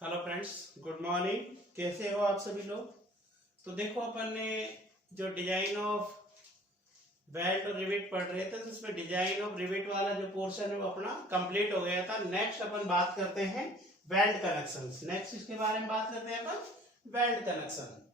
Hello friends, good morning. कैसे हो आप सभी लोग? तो देखो, अपन ने जो डिजाइन ऑफ वेल्ड और रिवेट पढ़ रहे थे, तो उसमें डिजाइन ऑफ रिवेट वाला जो पोर्शन है वो अपना कंप्लीट हो गया था। नेक्स्ट अपन बात करते हैं वेल्ड कनेक्शन। नेक्स्ट इसके बारे में बात करते हैं अपन वेल्ड कनेक्शन।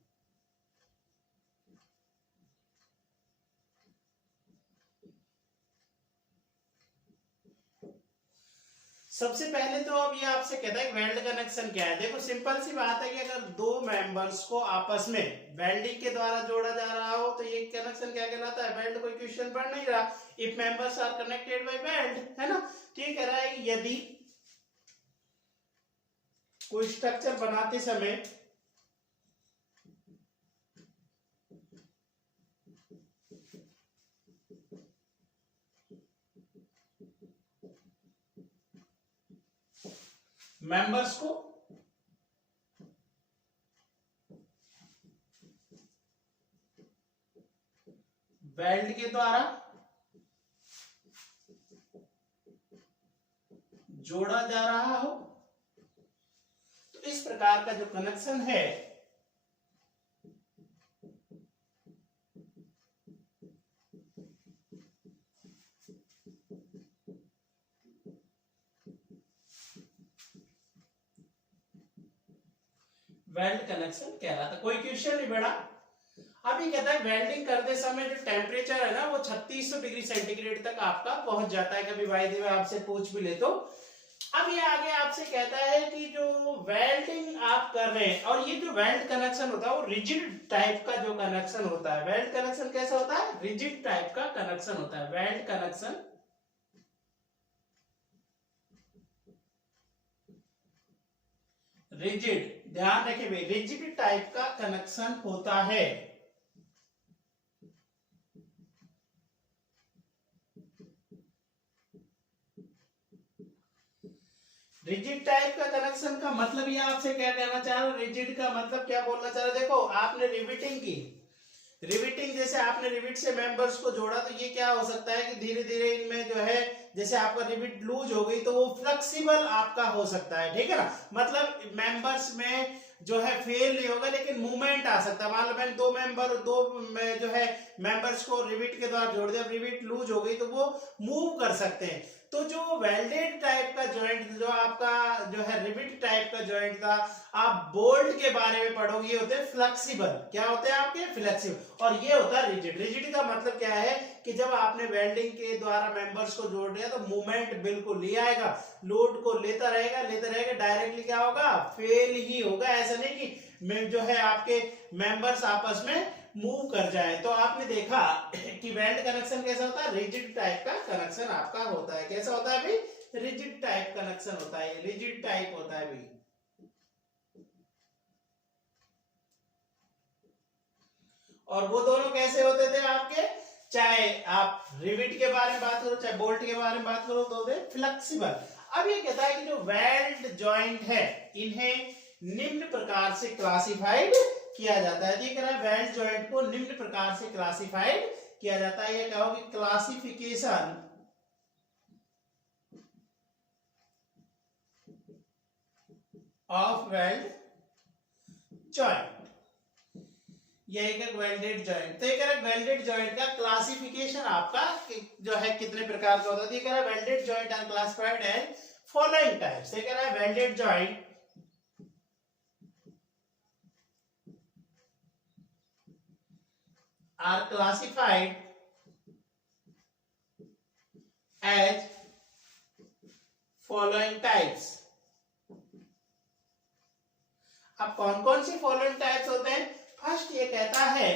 सबसे पहले तो अब ये आपसे कहता है वेल्ड कनेक्शन क्या है। देखो, सिंपल सी बात है कि अगर दो मेंबर्स को आपस में वेल्डिंग के द्वारा जोड़ा जा रहा हो तो ये कनेक्शन क्या कहलाता है? वेल्ड। कोई क्वेश्चन पढ़ नहीं रहा। If members are connected by weld, है ना। ठीक कह रहा है कि यदि कोई स्ट्रक्चर बनाते समय मेंबर्स को वेल्ड के द्वारा जोड़ा जा रहा हो तो इस प्रकार का जो कनेक्शन है वेल्ड कनेक्शन कहलाता है। कोई क्वेश्चन नहीं बेटा। अभी कहता है वेल्डिंग करते समय जो टेम्परेचर है ना वो 3600 डिग्री सेंटीग्रेड तक आपका पहुंच जाता है। कभी बाय द वे आपसे पूछ भी ले तो। अब ये आगे आपसे कहता है कि जो वेल्डिंग आप कर रहे हैं, और ये जो वेल्ड कनेक्शन होता है वो रिजिड टाइप का जो कनेक्शन होता है। वेल्ड कनेक्शन कैसा होता है? रिजिड टाइप का कनेक्शन होता है। वेल्ड कनेक्शन रिजिड, ध्यान रखिए भाई, रिजिड टाइप का कनेक्शन होता है। रिजिड टाइप का कनेक्शन का मतलब ये आपसे क्या कहना चाह रहा हूं? रिजिड का मतलब क्या बोलना चाह रहा? देखो, आपने रिविटिंग की, रिविटिंग जैसे आपने रिविट से मेंबर्स को जोड़ा तो ये क्या हो सकता है कि धीरे धीरे इनमें जो है, जैसे आपका रिविट लूज हो गई तो वो फ्लेक्सिबल आपका हो सकता है। ठीक है ना। मतलब मेंबर्स में जो है फेल नहीं होगा लेकिन मूवमेंट आ सकता है। मान लो मैंने दो जो है मेंबर्स को रिविट के द्वारा जोड़ दिया, रिविट लूज हो गई तो वो मूव कर सकते हैं। तो जो वेल्डेड टाइप का जॉइंट, जो आपका जो है रिविट टाइप का जॉइंट था, आप बोल्ट के बारे में पढ़ोगे, ये होते हैं फ्लेक्सिबल। क्या होते हैं आपके? फ्लेक्सिबल। और ये होता है रिजिड। रिजिड का मतलब क्या है कि जब आपने वेल्डिंग के द्वारा मेंबर्स को जोड़ दिया तो मूवमेंट बिल्कुल ले आएगा, लोड को लेता रहेगा, डायरेक्टली क्या होगा? फेल ही होगा। ऐसा नहीं कि जो है आपके मेंबर्स आपस में मूव कर जाए। तो आपने देखा कि वेल्ड कनेक्शन कैसा होता है? रिजिड टाइप का कनेक्शन आपका होता है। कैसा होता है भाई? रिजिड टाइप कनेक्शन होता है। रिजिड टाइप होता है भाई। और वो दोनों कैसे होते थे आपके? चाहे आप रिविट के बारे में बात करो चाहे बोल्ट के बारे में बात करो, तो होते फ्लेक्सिबल। अब ये कहता है कि जो वेल्ड जॉइंट है इन्हें निम्न प्रकार से क्लासिफाइड किया जाता है। ये कह रहा है वेल्ड जॉइंट को निम्न प्रकार से क्लासिफाइड किया जाता है। ये क्या होगी? Classification of weld joint. ये एक वेल्डेड जॉइंट। तो ये कह रहा है वेल्डेड जॉइंट का क्लासिफिकेशन आपका जो है कितने प्रकार का होता है। ये कह रहा है welded joint are classified as following types. ये कह रहा है welded joint are classified as following types। अब कौन कौन से फॉलोइंग टाइप्स होते हैं? फर्स्ट ये कहता है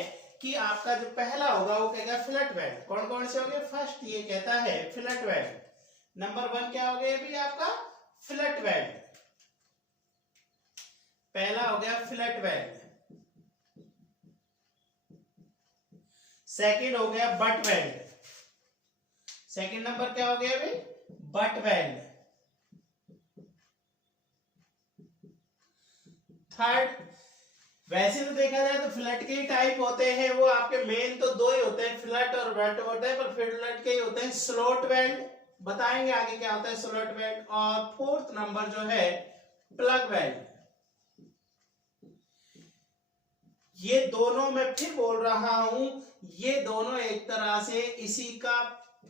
कि आपका जो पहला होगा वो कहेगा फ्लैट वेल्ड। कौन कौन से होंगे? फर्स्ट ये कहता है फ्लैट वेल्ड। नंबर 1 क्या हो गया अभी आपका? Flat weld. पहला हो गया फ्लैट वेल्ड। सेकंड हो गया बट वेल्ड। सेकंड नंबर क्या हो गया भाई? Butt weld. थर्ड, वैसे तो देखा जाए तो फ्लैट के ही टाइप होते हैं। वो आपके मेन तो दो ही होते हैं, फ्लैट और बट होते हैं, पर फ्लैट के ही होते हैं। स्लॉट वेल्ड बताएंगे आगे क्या होता है स्लॉट वेल्ड। और फोर्थ नंबर जो है प्लग वेल्ड। ये दोनों मैं फिर बोल रहा हूं, ये दोनों एक तरह से इसी का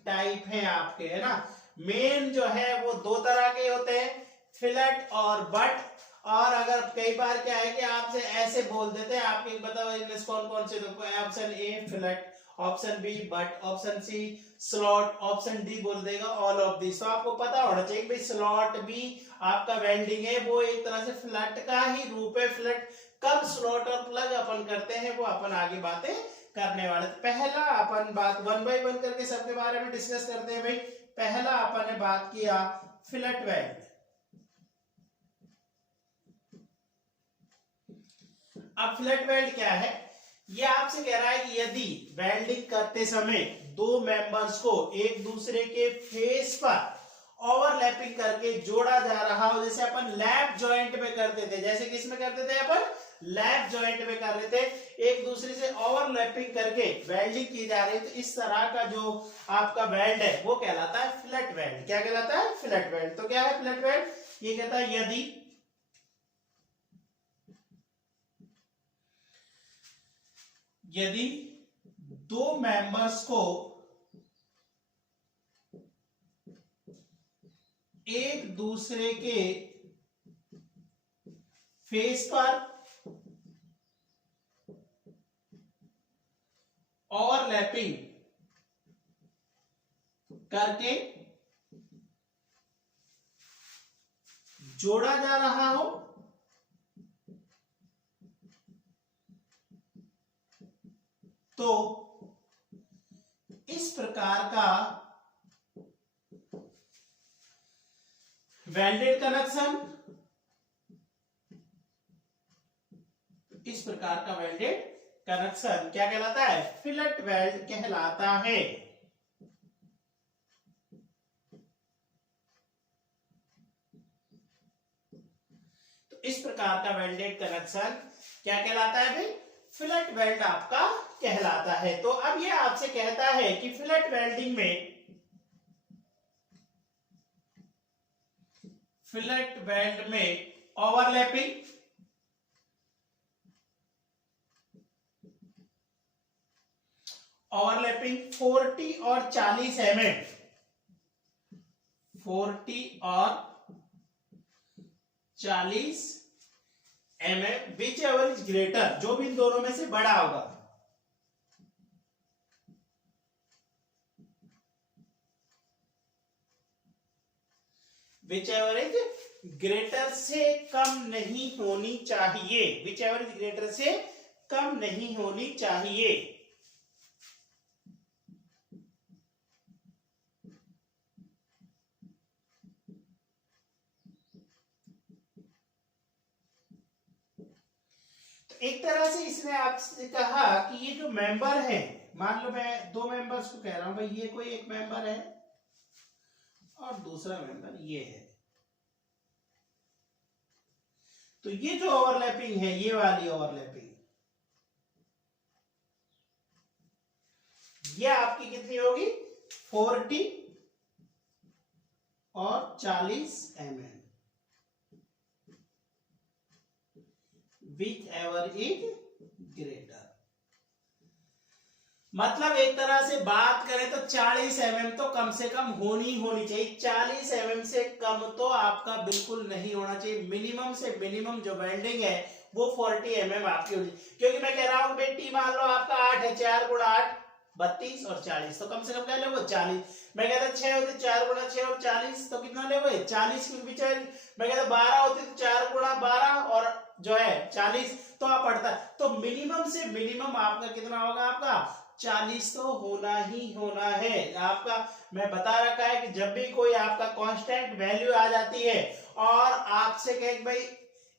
टाइप है आपके, है ना। मेन जो है वो दो तरह के होते हैं, फिलेट और बट। और अगर कई बार क्या है कि आपसे ऐसे बोल देते हैं, आपके बताओ इनमें कौन कौन से, option A fillet, option B butt, option C slot, option D बोल देगा ऑल ऑफ दिस। तो आपको पता होना चाहिए कि भाई स्लॉट भी आपका वेल्डिंग है, वो एक तरह से फ्लैट का ही रूप है। फ्लैट कब स्लॉट और प्लग अपन करते हैं वो अपन आगे बातें करने वाले। पहला अपन बात 1 बाय 1 करके सबके बारे में डिस्कस करते हैं भाई। पहला अपन ने बात किया फिलेट वेल्ड। अब फिलेट वेल्ड क्या है, ये आपसे कह रहा है कि यदि वेल्डिंग करते समय दो मेंबर्स को एक दूसरे के फेस पर ओवरलैपिंग करके जोड़ा जा रहा हो, जैसे अपन लैप जॉइंट में करते थे, जैसे किस में करते थे अपन, लैप जॉइंट में कर रहे थे, एक दूसरे से ओवरलैपिंग करके वेल्डिंग की जा रही है, तो इस तरह का जो आपका वेल्ड है वो कहलाता है फिलेट वेल्ड। क्या कहलाता है, फिलेट वेल्ड। तो क्या है फिलेट वेल्ड, ये कहता है यदि दो मेंबर्स को एक दूसरे के फेस पर ओवरलैपिंग करके जोड़ा जा रहा हो, तो इस प्रकार का वेल्डेड कनेक्शन, इस प्रकार का वेल्डेड कनेक्शन क्या कहलाता है, फिलेट वेल्ड कहलाता है। तो इस प्रकार का वेल्डेड कनेक्शन क्या कहलाता है भाई, फिलेट वेल्ड आपका कहलाता है। तो अब ये आपसे कहता है कि फिलेट वेल्डिंग में, फिलेट वेल्ड में ओवरलैपिंग ओवरलैपिंग 40 और 40 mm, 40 और 40 mm, which ever is greater, जो भी इन दोनों में से बड़ा होगा, विच एवर इज ग्रेटर से कम नहीं होनी चाहिए, विच एवर इज ग्रेटर से कम नहीं होनी चाहिए। एक तरह से इसने आपसे कहा कि ये जो मेंबर है, मान लो मैं दो मेंबर्स को कह रहा हूं भाई, ये कोई एक मेंबर है और दूसरा मेंबर ये है, तो ये जो ओवरलैपिंग है, ये वाली ओवरलैपिंग, ये आपकी कितनी होगी, 40 और 40 mm, which ever is greater. मतलब एक तरह से बात करें तो 40 mm तो कम से कम होनी चाहिए, 40 mm से कम तो आपका बिल्कुल नहीं होना चाहिए। मिनिमम से मिनिमम जो वेल्डिंग है वो 40 mm आपकी होनी, क्योंकि मैं कह रहा हूं बेटी मान लो आपका 8 है, 4 गुणा 8 32 और 40, तो कम से कम क्या ले वो 40। मैं कहता 6 होती 4 गुणा 6 और 40, तो कितना ले वो 40, क्योंकि मैं कहता 12 होती तो 4 गुणा 12 और जो है 40, तो आप पढ़ता, तो मिनिमम से मिनिमम आपका कितना होगा, आपका 40 तो होना ही होना है आपका। मैं बता रखा है कि जब भी कोई आपका कांस्टेंट वैल्यू आ जाती है और आपसे कहे भाई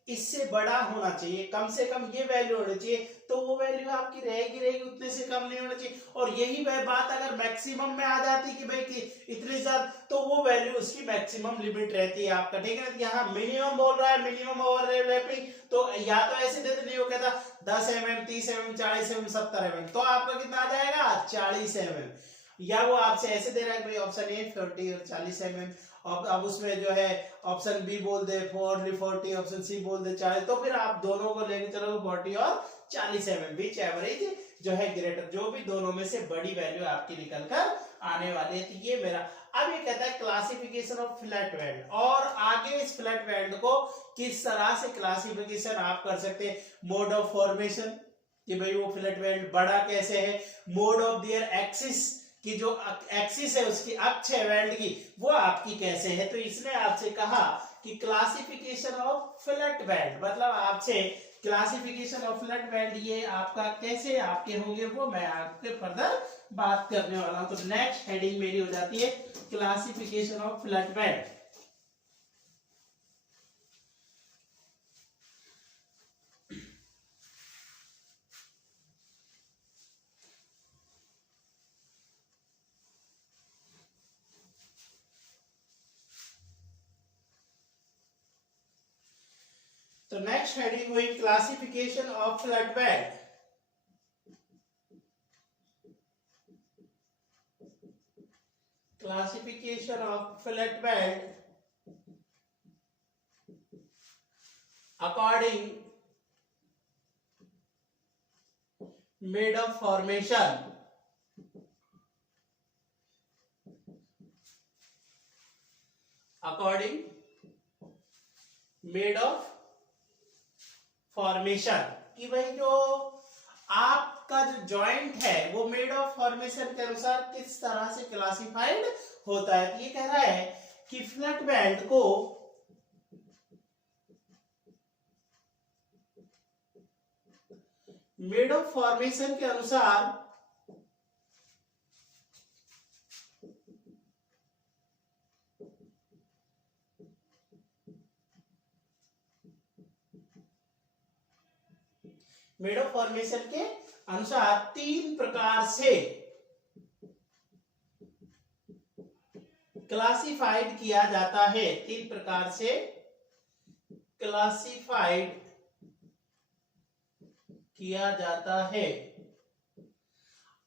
इससे बड़ा होना चाहिए, कम से कम ये वैल्यू होनी चाहिए, तो वो वैल्यू आपकी रहेगी, उतने से कम नहीं होना चाहिए। और यही वह बात अगर मैक्सिमम में आ जाती कि भाई कि इतनी ज्यादा, तो वो वैल्यू उसकी मैक्सिमम लिमिट रहती है आपका, ठीक है। यहाँ मिनिमम बोल रहा है, मिनिमम ओवरलैपिंग, तो या तो ऐसे दे नहीं, वो कहता 10 mm 30 mm 40 mm 70 mm, तो आपका कितना आ जाएगा 40 mm, या वो आपसे ऐसे दे रहा है भाई ऑप्शन ए 40 और 40 mm, अब उसमें जो है ऑप्शन बी बोल दे 40, ऑप्शन सी बोल दे 40, तो फिर आप दोनों को लेके चलोगे 40 और 40 mm, बीच एवरेज जो है ग्रेटर, जो भी दोनों में से बड़ी वैल्यू आपकी निकल कर आने वाली है। तो ये मेरा, अब ये कहता है क्लासिफिकेशन ऑफ फ्लैट वेल्ड, और आगे इस फ्लैट वेल्ड को किस तरह से क्लासिफिकेशन आप कर सकते हैं। मोड ऑफ फॉर्मेशन, कि भाई वो फ्लैट वेल्ड बड़ा कैसे है, मोड ऑफ देयर एक्सिस, कि जो एक्सिस है उसकी अक्ष है वेल्ड की वो आपकी कैसे है। तो इसने आपसे कहा कि क्लासिफिकेशन ऑफ फ्लैट वेल्ड, मतलब आपसे क्लासिफिकेशन ऑफ फ्लैट वेल्ड ये आपका कैसे आपके होंगे वो मैं आपके फर्दर बात करने वाला हूं। तो नेक्स्ट हेडिंग मेरी हो जाती है क्लासिफिकेशन ऑफ फ्लैट वेल्ड। तो नेक्स्ट हेडिंग हुई classification of flat weld. Classification of flat weld according made of formation, according made of formation, कि भाई जो आपका जो जॉइंट है वो मेड ऑफ फॉर्मेशन के अनुसार किस तरह से क्लासिफाइड होता है। तो ये कह रहा है कि फ्लैट वेल्ड को मेड ऑफ फॉर्मेशन के अनुसार मेड ऑफ फॉर्मेशन के अनुसार तीन प्रकार से क्लासिफाइड किया जाता है, तीन प्रकार से क्लासिफाइड किया जाता है।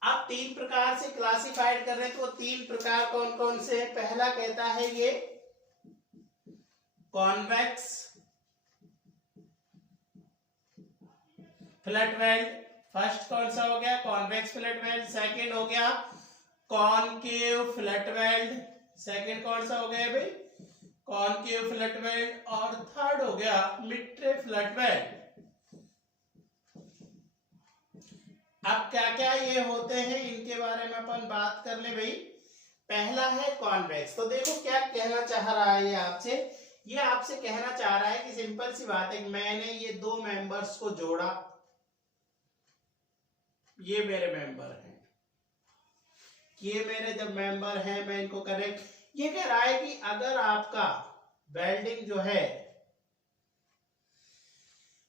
अब तीन प्रकार से क्लासिफाइड कर रहे हैं तो तीन प्रकार कौन कौन से। पहला कहता है ये कॉन्वेक्स फ्लैट वेल्ड, फर्स्ट कौन सा हो गया कॉन्वेक्स फ्लैट वेल्ड, सेकंड हो गया कॉनकेव फ्लैट वेल्ड, सेकंड कौन सा हो गया भाई कॉनकेव फ्लैट वेल्ड, और थर्ड हो गया मिट्रे फ्लैट वेल्ड। अब क्या क्या ये होते हैं इनके बारे में अपन बात कर ले भाई। पहला है कॉन्वेक्स। तो देखो क्या कहना चाह रहा है ये आपसे, ये आपसे कहना चाह रहा है कि सिंपल सी बात है, मैंने ये दो मेंबर्स को जोड़ा, ये मेरे मेंबर हैं, ये मेरे जब मेंबर हैं मैं इनको कनेक्ट, ये कह रहा है कि अगर आपका वेल्डिंग जो है,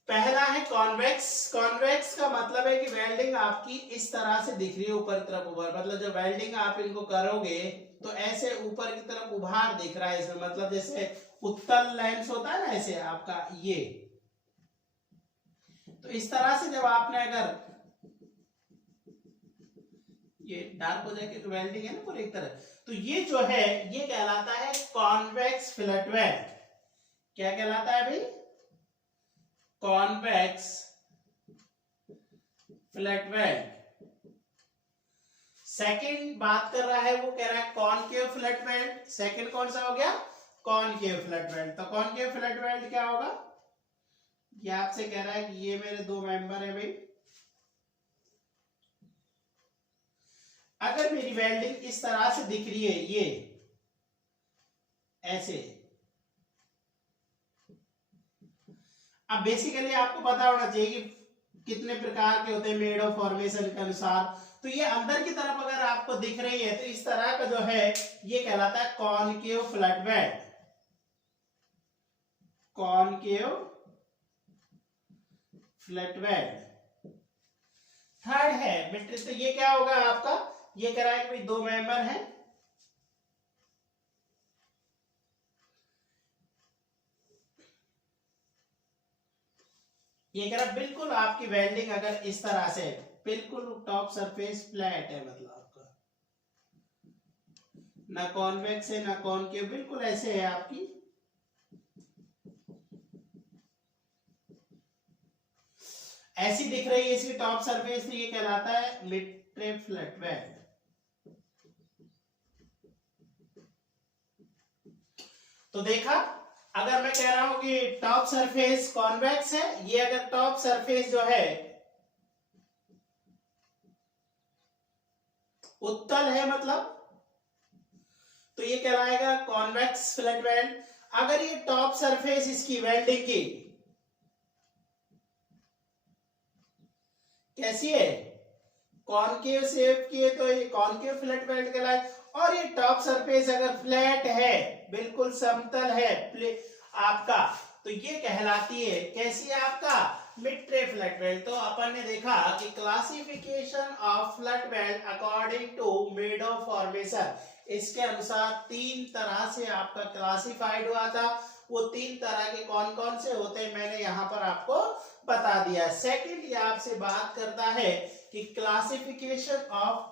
पहला है कॉन्वेक्स। कॉन्वेक्स का मतलब है कि वेल्डिंग आपकी इस तरह से दिख रही है ऊपर की तरफ उभार, मतलब जब वेल्डिंग आप इनको करोगे तो ऐसे ऊपर की तरफ उभार दिख रहा है इसमें, मतलब जैसे उत्तल लेंस होता है ना ऐसे आपका ये, तो इस तरह से जब आपने अगर ये डार्क हो जाएगी तो वेल्डिंग है ना पूरी एक तरह, तो ये जो है ये कहलाता है कॉन्वेक्स फ्लैट वेल्ड। क्या कहलाता है भाई कॉन्वेक्स फ्लैट वेल्ड। सेकंड बात कर रहा है वो कह रहा है कॉनकेव फ्लैट वेल्ड, सेकंड कौन सा हो गया कॉनकेव फ्लैट वेल्ड। तो कॉनकेव फ्लैट वेल्ड क्या होगा, ये आपसे कह रहा है कि ये मेरे दो मेंबर है भाई, अगर मेरी वेल्डिंग इस तरह से दिख रही है ये ऐसे, अब बेसिकली आपको पता होना चाहिए कि कितने प्रकार के होते हैं मेड ऑफ फॉर्मेशन के अनुसार। तो ये अंदर की तरफ अगर आपको दिख रही है तो इस तरह का जो है ये कहलाता है concave flat weld. Concave flat weld. Third है मिट्री, तो ये क्या होगा आपका, ये कह रहा है कि दो मेंबर हैं, ये कह रहा है बिल्कुल आपकी वेल्डिंग अगर इस तरह से बिल्कुल टॉप सरफेस फ्लैट है मतलब आपका। ना कॉन्वेक्स है ना कॉनकेव, बिल्कुल ऐसे है आपकी। ऐसी दिख रही है इसकी टॉप सरफेस, तो ये कहलाता है मिड फ्लैट वेल्ड। तो देखा, अगर मैं कह रहा हूं कि टॉप सरफेस कॉन्वेक्स है, ये अगर टॉप सरफेस जो है उत्तल है मतलब, तो ये कहलाएगा कॉन्वेक्स फ्लैट वेल्ड। अगर ये टॉप सरफेस इसकी वेल्डिंग की कैसी है, कॉनकेव शेप की है, तो ये कॉनकेव फ्लैट वेल्ड कहलाए। और ये टॉप सरफेस अगर फ्लैट है, बिल्कुल समतल है आपका, तो ये कहलाती है कैसी है आपका, मिड ट्रे फ्लैट वेल्ड। तो अपन ने देखा कि classification of flat weld according to made of formation, इसके अनुसार तीन तरह से आपका क्लासिफाइड हुआ था। वो तीन तरह के कौन कौन से होते हैं मैंने यहाँ पर आपको बता दिया। सेकंड ये आपसे बात करता है कि classification of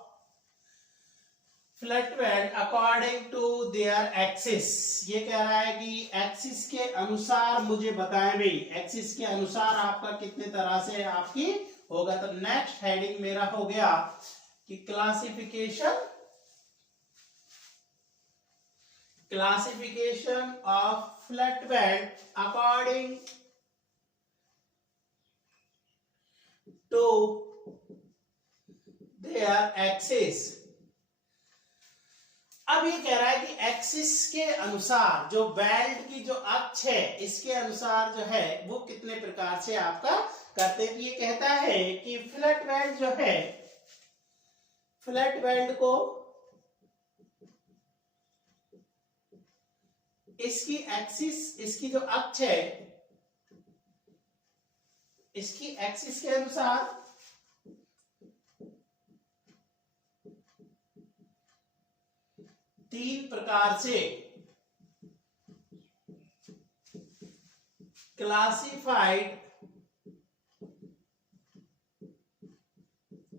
flat weld according to their axis, ये कह रहा है कि एक्सिस के अनुसार मुझे बताएं भाई, एक्सिस के अनुसार आपका कितने तरह से आपकी होगा। तो नेक्स्ट हेडिंग मेरा हो गया कि classification of flat weld according to their axis. अब ये कह रहा है कि एक्सिस के अनुसार जो वेल्ड की जो अक्ष है, इसके अनुसार जो है वो कितने प्रकार से आपका करते हैं। ये कहता है कि फ्लैट वेल्ड जो है, फ्लैट वेल्ड को इसकी एक्सिस, इसकी जो अक्ष है, इसकी एक्सिस के अनुसार तीन प्रकार से क्लासिफाइड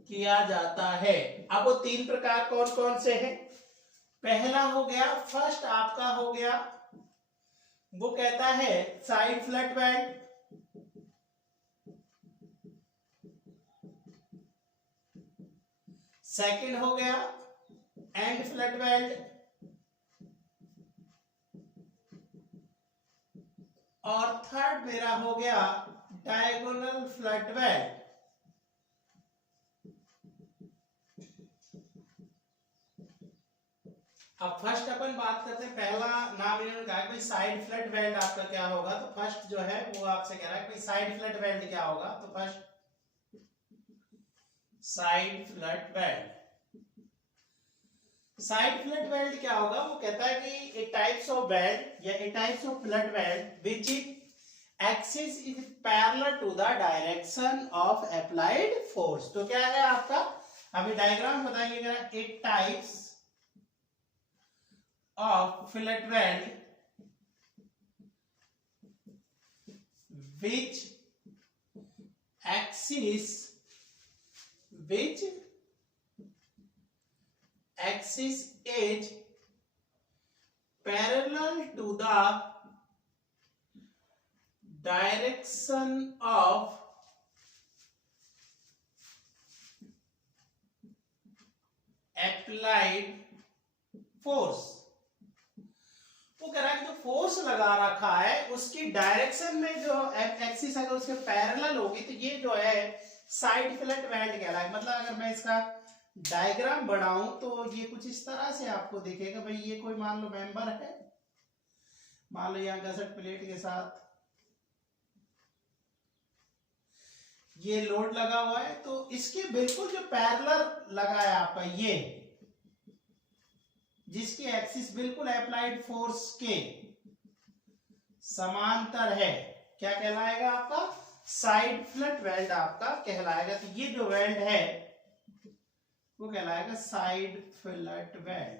किया जाता है। अब वो तीन प्रकार कौन कौन से हैं? पहला हो गया, फर्स्ट आपका हो गया, वो कहता है साइड फ्लैट वेल्ड। सेकंड हो गया एंड फ्लैट वेल्ड, और थर्ड मेरा हो गया डायगोनल फ्लैट वेल्ड। अब फर्स्ट अपन बात करते हैं, पहला नाम इन्होंने कहा कि साइड फ्लैट वेल्ड आपका क्या होगा। तो फर्स्ट जो है वो आपसे कह रहा है कि साइड फ्लैट वेल्ड क्या होगा। तो first side flat weld, side flat weld क्या होगा, वो कहता है कि ए टाइप्स ऑफ वेल्ड या a types of flat weld which axis is parallel to the direction of applied force. तो क्या है आपका, अभी डायग्राम बताएंगे। A types of fillet weld which axis is parallel to the direction of applied force। वो कह रहा है कि जो फोर्स लगा रखा है उसकी डायरेक्शन में जो एक्सिस अगर उसके पैरेलल होगी, तो ये जो है साइड फ्लैट वेल्ड कहलाएगा। मतलब अगर मैं इसका डायग्राम बनाऊं तो ये कुछ इस तरह से आपको दिखेगा। भाई ये कोई मान लो मेंबर है, मान लो यहाँ गसट प्लेट के साथ ये लोड लगा हुआ है, तो इसके बिल्कुल जो पैरेलल लगा है आपका, ये जिसकी एक्सिस बिल्कुल अप्लाइड फोर्स के समांतर है, क्या कहलाएगा आपका, साइड फ्लैट वेल्ड आपका कहलाएगा। तो ये जो वेल्ड है वो कहलाएगा साइड फ्लैट वेल्ड।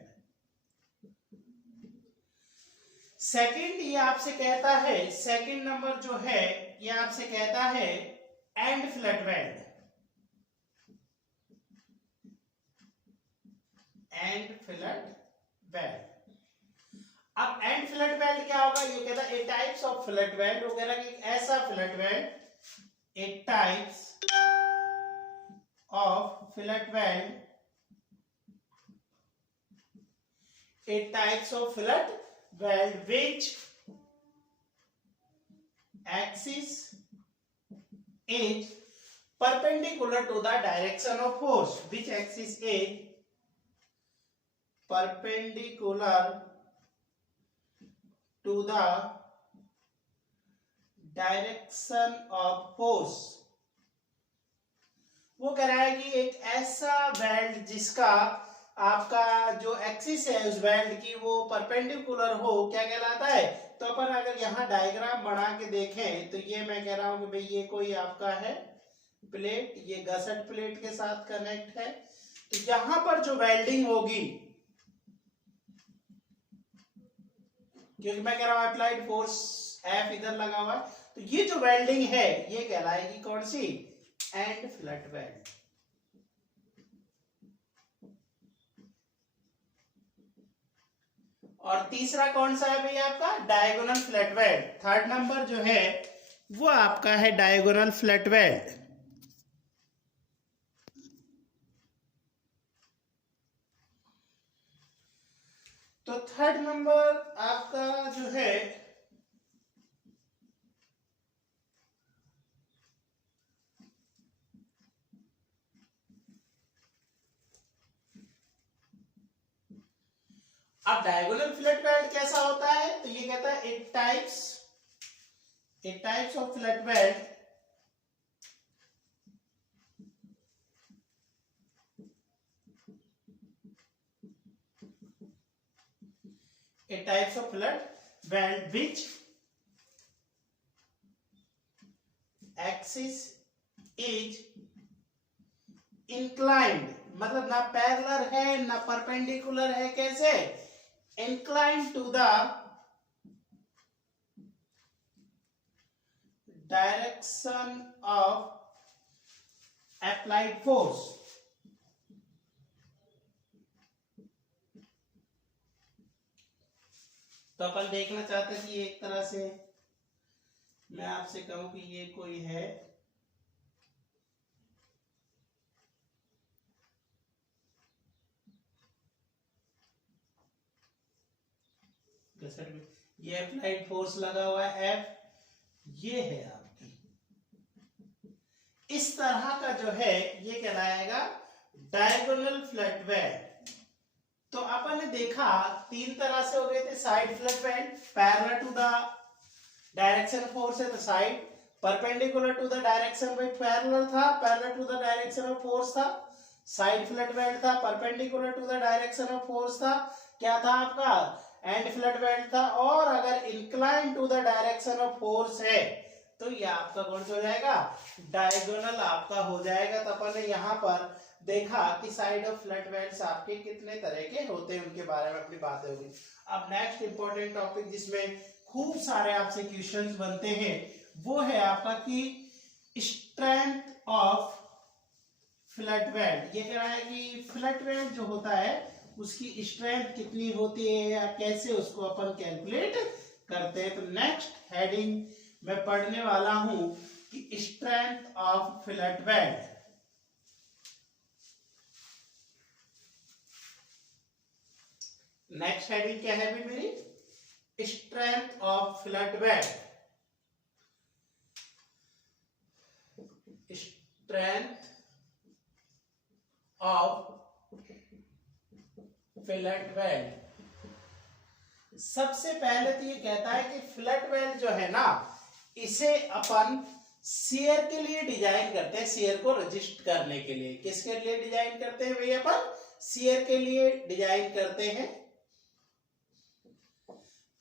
सेकंड ये आपसे कहता है, सेकंड नंबर जो है ये आपसे कहता है and flat weld. And flat weld. अब एंड फिलेट वेल्ड क्या होगा, ये कहता है ए टाइप्स ऑफ फिलेट वेल्ड, वो कह रहा है कि ऐसा fillet weld, A types of fillet weld, A types of fillet weld which axis is perpendicular to the direction of force, which axis is perpendicular to the direction of force. वो कह रहा है कि एक ऐसा वेल्ड जिसका आपका जो एक्सिस है उस वेल्ड की वो परपेंडिकुलर हो, क्या कहलाता है। तो अपन अगर यहाँ डायग्राम बना के देखें तो ये मैं कह रहा हूं कि भाई ये कोई आपका है प्लेट, ये गसट प्लेट के साथ कनेक्ट है, तो यहां पर जो वेल्डिंग होगी, क्योंकि मैं कह रहा हूं अप्लाइड फोर्स एफ इधर लगा हुआ है, तो ये जो वेल्डिंग है ये कहलाएगी कौन सी, एंड फिलेट वेल्ड। और तीसरा कौन सा है भैया आपका, diagonal fillet weld. Third number जो है वो आपका है डायगोनल फिलेट वेल्ड। तो थर्ड नंबर आपका जो है अब डायगोनल फिलेट वेल्ड कैसा होता है, तो ये कहता है it types of fillet weld a types of fillet weld which axis is inclined, मतलब ना पैरेलल है ना परपेंडिकुलर है, कैसे, inclined to the direction of applied force। तो अपन देखना चाहते हैं कि एक तरह से मैं आपसे कहूं कि ये कोई है ये अप्लाइड फोर्स लगा हुआ है एफ, ये है आपकी, इस तरह का जो है ये कहलाएगा डायगोनल फिलेट वेल्ड। तो अपन ने देखा तीन तरह से हो गए थे, side fillet weld parallel to the direction force है तो side, perpendicular to the direction by parallel था, parallel to the direction of force था, साइड फिलेट वेल्ड था, perpendicular to the direction of force था, क्या था आपका, एंड फिलेट वेल्ड था, और अगर incline to the direction of force है तो ये आपका कौन सा हो जाएगा, डायगोनल आपका हो जाएगा। तो अपन ने यहाँ पर देखा कि साइड ऑफ फिलेट वेल्ड्स आपके कितने तरह के होते हैं, उनके बारे में अपनी बातें होगी। अब नेक्स्ट इंपॉर्टेंट टॉपिक जिसमें खूब सारे आपसे क्वेश्चंस बनते हैं वो है आपका कि स्ट्रेंथ ऑफ फिलेट वेल्ड। ये कह रहा है कि फिलेट वेल्ड जो होता है उसकी स्ट्रेंथ कितनी होती है या कैसे उसको अपन कैलकुलेट करते हैं। तो नेक्स्ट हेडिंग मैं पढ़ने वाला हूं कि strength of fillet weld. Next heading क्या है भी मेरी, strength of fillet weld. Strength of fillet weld. सबसे पहले तो ये कहता है कि फिलेट वेल्ड जो है ना इसे अपन शियर के लिए डिजाइन करते हैं, शियर को रजिस्ट करने के लिए। किसके लिए डिजाइन करते हैं भैया, अपन शियर के लिए डिजाइन करते हैं।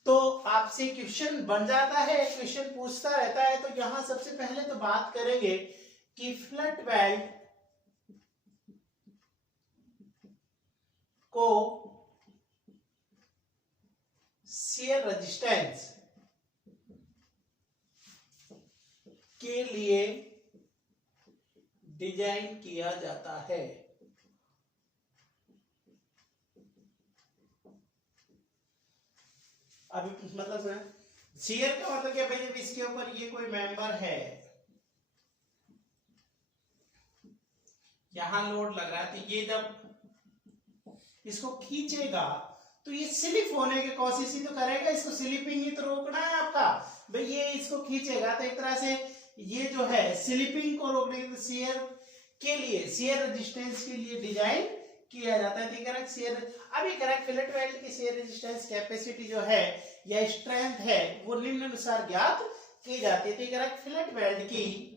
तो आपसे क्वेश्चन बन जाता है, क्वेश्चन पूछता रहता है। तो यहां सबसे पहले तो बात करेंगे कि फिलेट वेल्ड को शियर रेजिस्टेंस के लिए डिजाइन किया जाता है। अभी मतलब शियर का मतलब क्या भाई, जब इसके ऊपर ये कोई मेंबर है, यहां लोड लग रहा है, तो ये जब इसको खींचेगा तो ये स्लिप होने के कोशिश ही तो करेगा, इसको स्लिपिंग ही तो रोकना है आपका भाई। ये इसको खींचेगा तो एक तरह से ये जो है स्लिपिंग को रोकने के शियर के लिए, शियर रेजिस्टेंस के लिए डिजाइन किया जाता है। ठीक है, शियर अभी करेक्ट फिलेट वेल्ड की शियर रेजिस्टेंस कैपेसिटी जो है या स्ट्रेंथ है वो निम्नानुसार ज्ञात की जाती है। ठीक है, फिलेट वेल्ड की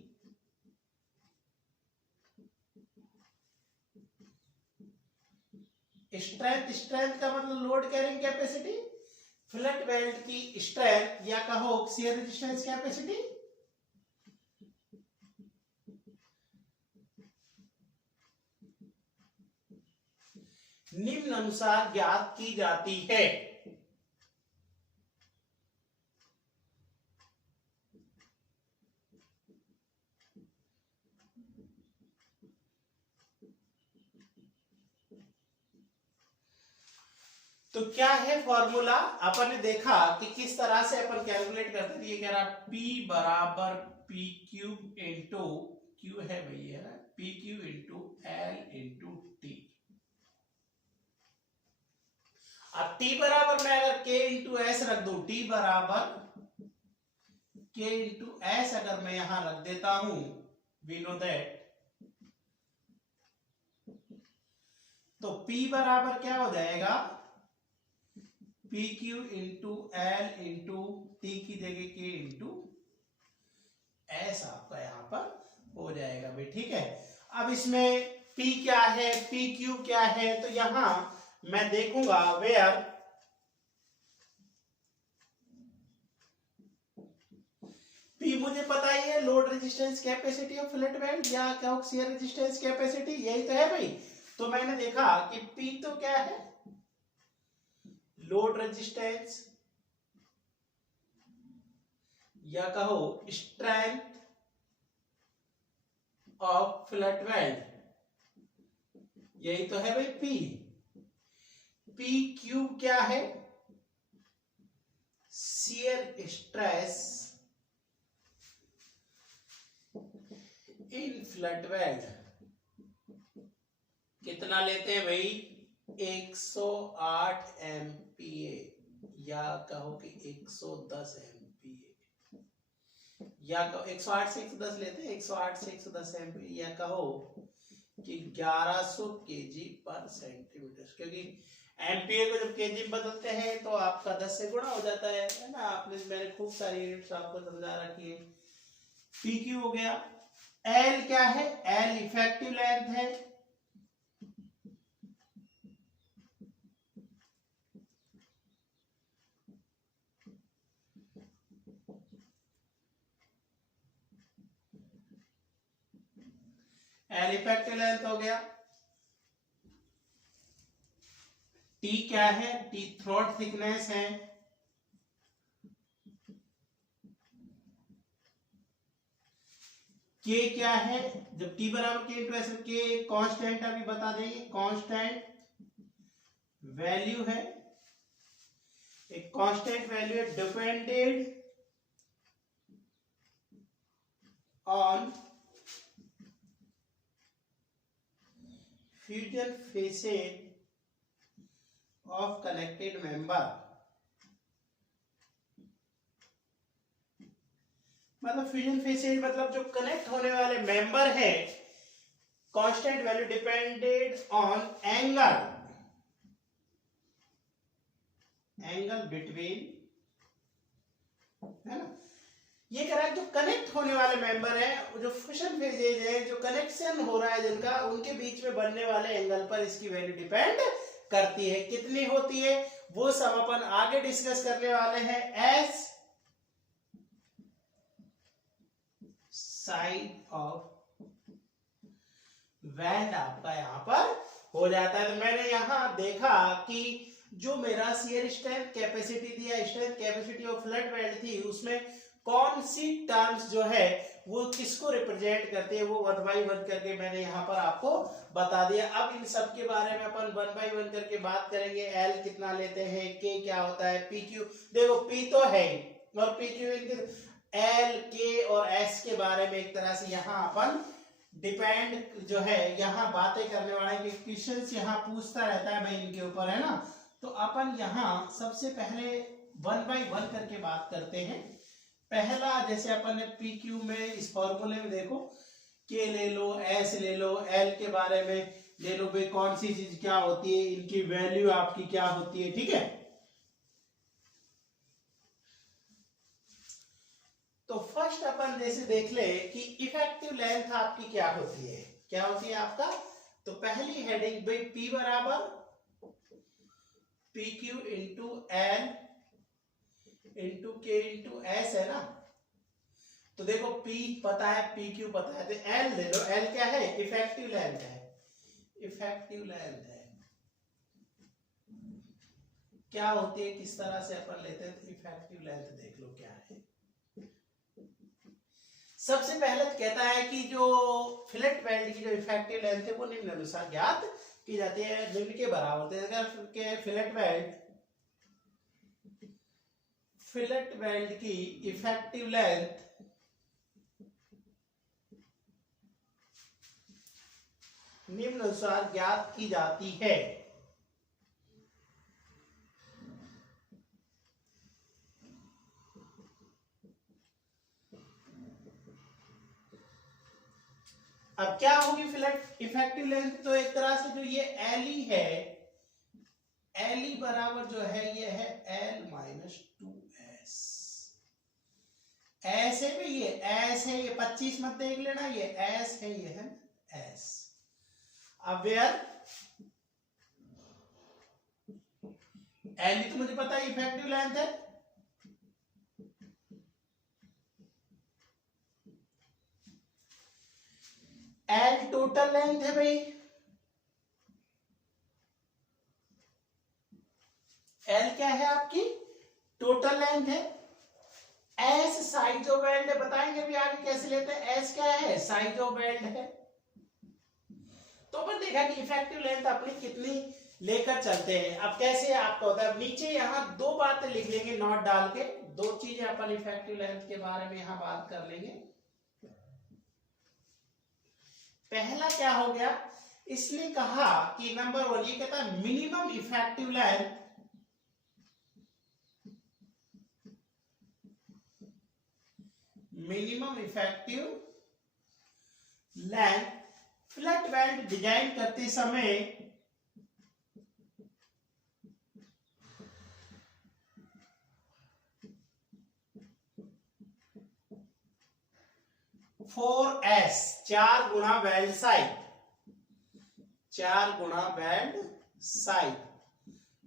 स्ट्रेंथ, स्ट्रेंथ का मतलब load carrying capacity, fillet weld की स्ट्रेंथ या कहो शियर रेजिस्टेंस कैपेसिटी निम्न अनुसार ज्ञात की जाती है। तो क्या है फॉर्मूला, अपन ने देखा कि किस तरह से अपन कैलकुलेट करते थे। ये कह रहा P बराबर पी क्यूब इंटू क्यू है भाई, है ना, P Q into L into T. अब T बराबर मैं अगर K इंटू एस रख दूं, T बराबर K इंटू एस अगर मैं यहां रख देता हूं, वी नो दैट, तो P बराबर क्या हो जाएगा, P Q into L into T की जगह के इंटू एस आपका यहां पर हो जाएगा भाई। ठीक है, अब इसमें P क्या है, पी क्यू क्या है, तो यहां मैं देखूंगा वेयर P मुझे पता ही है, load resistance capacity of fillet weld या क्या शियर रेजिस्टेंस कैपेसिटी, यही तो है भाई। तो मैंने देखा कि P तो क्या है, लोड रेजिस्टेंस या कहो स्ट्रेंथ ऑफ फिलेट वेल्ड, यही तो है भाई P। P क्यूब क्या है, shear stress in fillet weld. कितना लेते हैं भाई, 108 MPa या कहो कि 110 MPa, या कहो 108 से 110 लेते हैं, 108 से 110 MPa, या कहो कि 1100 kg पर सेंटीमीटर, क्योंकि MPa को जब kg में बदलते हैं तो आपका 10 से गुणा हो जाता है ना। आपने, मैंने खूब सारी यूनिट्स आपको समझा रखी है। PQ हो गया। L क्या है, L इफेक्टिव लेंथ है, L इफेक्टिव लेंथ हो गया। T क्या है, T थ्रोट थिकनेस है, K क्या है, जब T बराबर K into S, K constant अभी बता देंगे, कांस्टेंट वैल्यू है, एक कांस्टेंट वैल्यू है, depended on fusion faces of connected member. मतलब फ्यूजन फेसेज मतलब जो कनेक्ट होने वाले मेंबर है, constant value depended on angle between, है ना। ये कह रहा है जो कनेक्ट होने वाले मेंबर हैं, जो फ्यूजन फेजेज है, जो कनेक्शन हो रहा है जिनका, उनके बीच में बनने वाले एंगल पर इसकी वैल्यू डिपेंड करती है। कितनी होती है वो सब अपन आगे डिस्कस करने वाले हैं। एस साइड ऑफ वेल्ड आपका यहां पर हो जाता है। तो मैंने यहां देखा कि जो मेरा शियर स्ट्रेंथ कैपेसिटी थी या strength capacity of flat weld थी, उसमें कौन सी टर्म्स जो है वो किसको रिप्रेजेंट करते हैं, वो 1 by 1 करके मैंने यहाँ पर आपको बता दिया। अब इन सब के बारे में अपन 1 by 1 करके बात करेंगे। एल कितना लेते हैं, के क्या होता है, पी क्यू, देखो पी तो है ही और पी क्यू, एल के और एस के बारे में एक तरह से यहाँ अपन डिपेंड जो है यहाँ बातें करने वाला है, क्वेश्चंस यहाँ पूछता रहता है भाई इनके ऊपर, है ना। तो अपन यहाँ सबसे पहले 1 by 1 करके बात करते हैं। पहला जैसे अपन ने पी क्यू में इस फॉर्मूले में देखो, के ले लो, एस ले लो, एल के बारे में ले लो भाई कौन सी चीज क्या होती है, इनकी वैल्यू आपकी क्या होती है, ठीक है। तो फर्स्ट अपन जैसे देख ले कि इफेक्टिव लेंथ आपकी क्या होती है, क्या होती है आपका। तो पहली हेडिंग भाई पी बराबर P Q into L into के इंटू एस है ना। तो देखो P पता है, पी क्यू पता है, तो L ले लो। L क्या है, इफेक्टिव लेंथ है, इफेक्टिव लेंथ है। क्या होती है, किस तरह से अपन लेते हैं, तो इफेक्टिव लेंथ देख लो क्या है। सबसे पहले तो कहता है कि जो फिलेट वेल्ड की जो इफेक्टिव लेंथ है वो निम्नानुसार ज्ञात की जाती है, निम्न के बराबर। अगर फिलेट वेल्ड की इफेक्टिव लेंथ निम्नानुसार ज्ञात की जाती है। अब क्या होगी फिलेट इफेक्टिव लेंथ, तो एक तरह से जो ये एल है, एल बराबर जो है ये है एल माइनस 2s। एस है भी, ये एस है, ये 25 मत देख लेना, ये एस है, ये है एस। अब वेयर एल तो मुझे पता है इफेक्टिव लेंथ है, एल टोटल लेंथ है भाई, एल क्या है आपकी टोटल लेंथ है। एस साइज ऑफ वेल्ड है, बताएंगे भी आगे कैसे लेते हैं। एस क्या है, साइज ऑफ वेल्ड है। तो अपन देखा कि इफेक्टिव लेंथ अपनी कितनी लेकर चलते हैं। अब कैसे आपका होता है, नीचे यहां दो बातें लिख लेंगे नोट डाल के, दो चीजें अपन इफेक्टिव लेंथ के बारे में यहां बात कर लेंगे। पहला क्या हो गया, इसने कहा कि नंबर 1 ये कहता है minimum effective length, minimum effective length flat weld design करते समय फोर एस 4 गुणा वेल्ड साइज, 4 गुणा वेल्ड साइज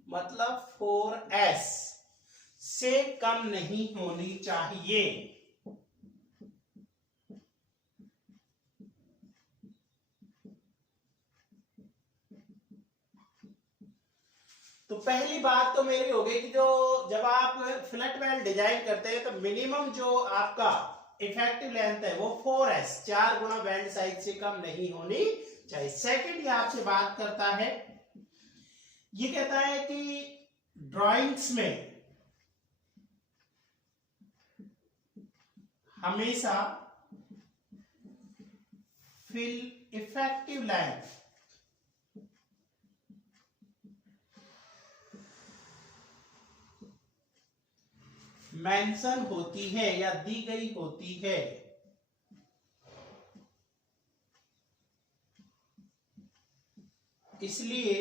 मतलब 4s से कम नहीं होनी चाहिए। तो पहली बात तो मेरी हो गई कि जो जब आप फ्लैट वेल्ड डिजाइन करते हैं तो मिनिमम जो आपका इफेक्टिव लेंथ है वो 4s 4 गुणा वेल्ड साइज से कम नहीं होनी चाहिए। सेकंड ये आपसे बात करता है, ये कहता है कि ड्राइंग्स में हमेशा फिल इफेक्टिव लेंथ मेंशन होती है या दी गई होती है। इसलिए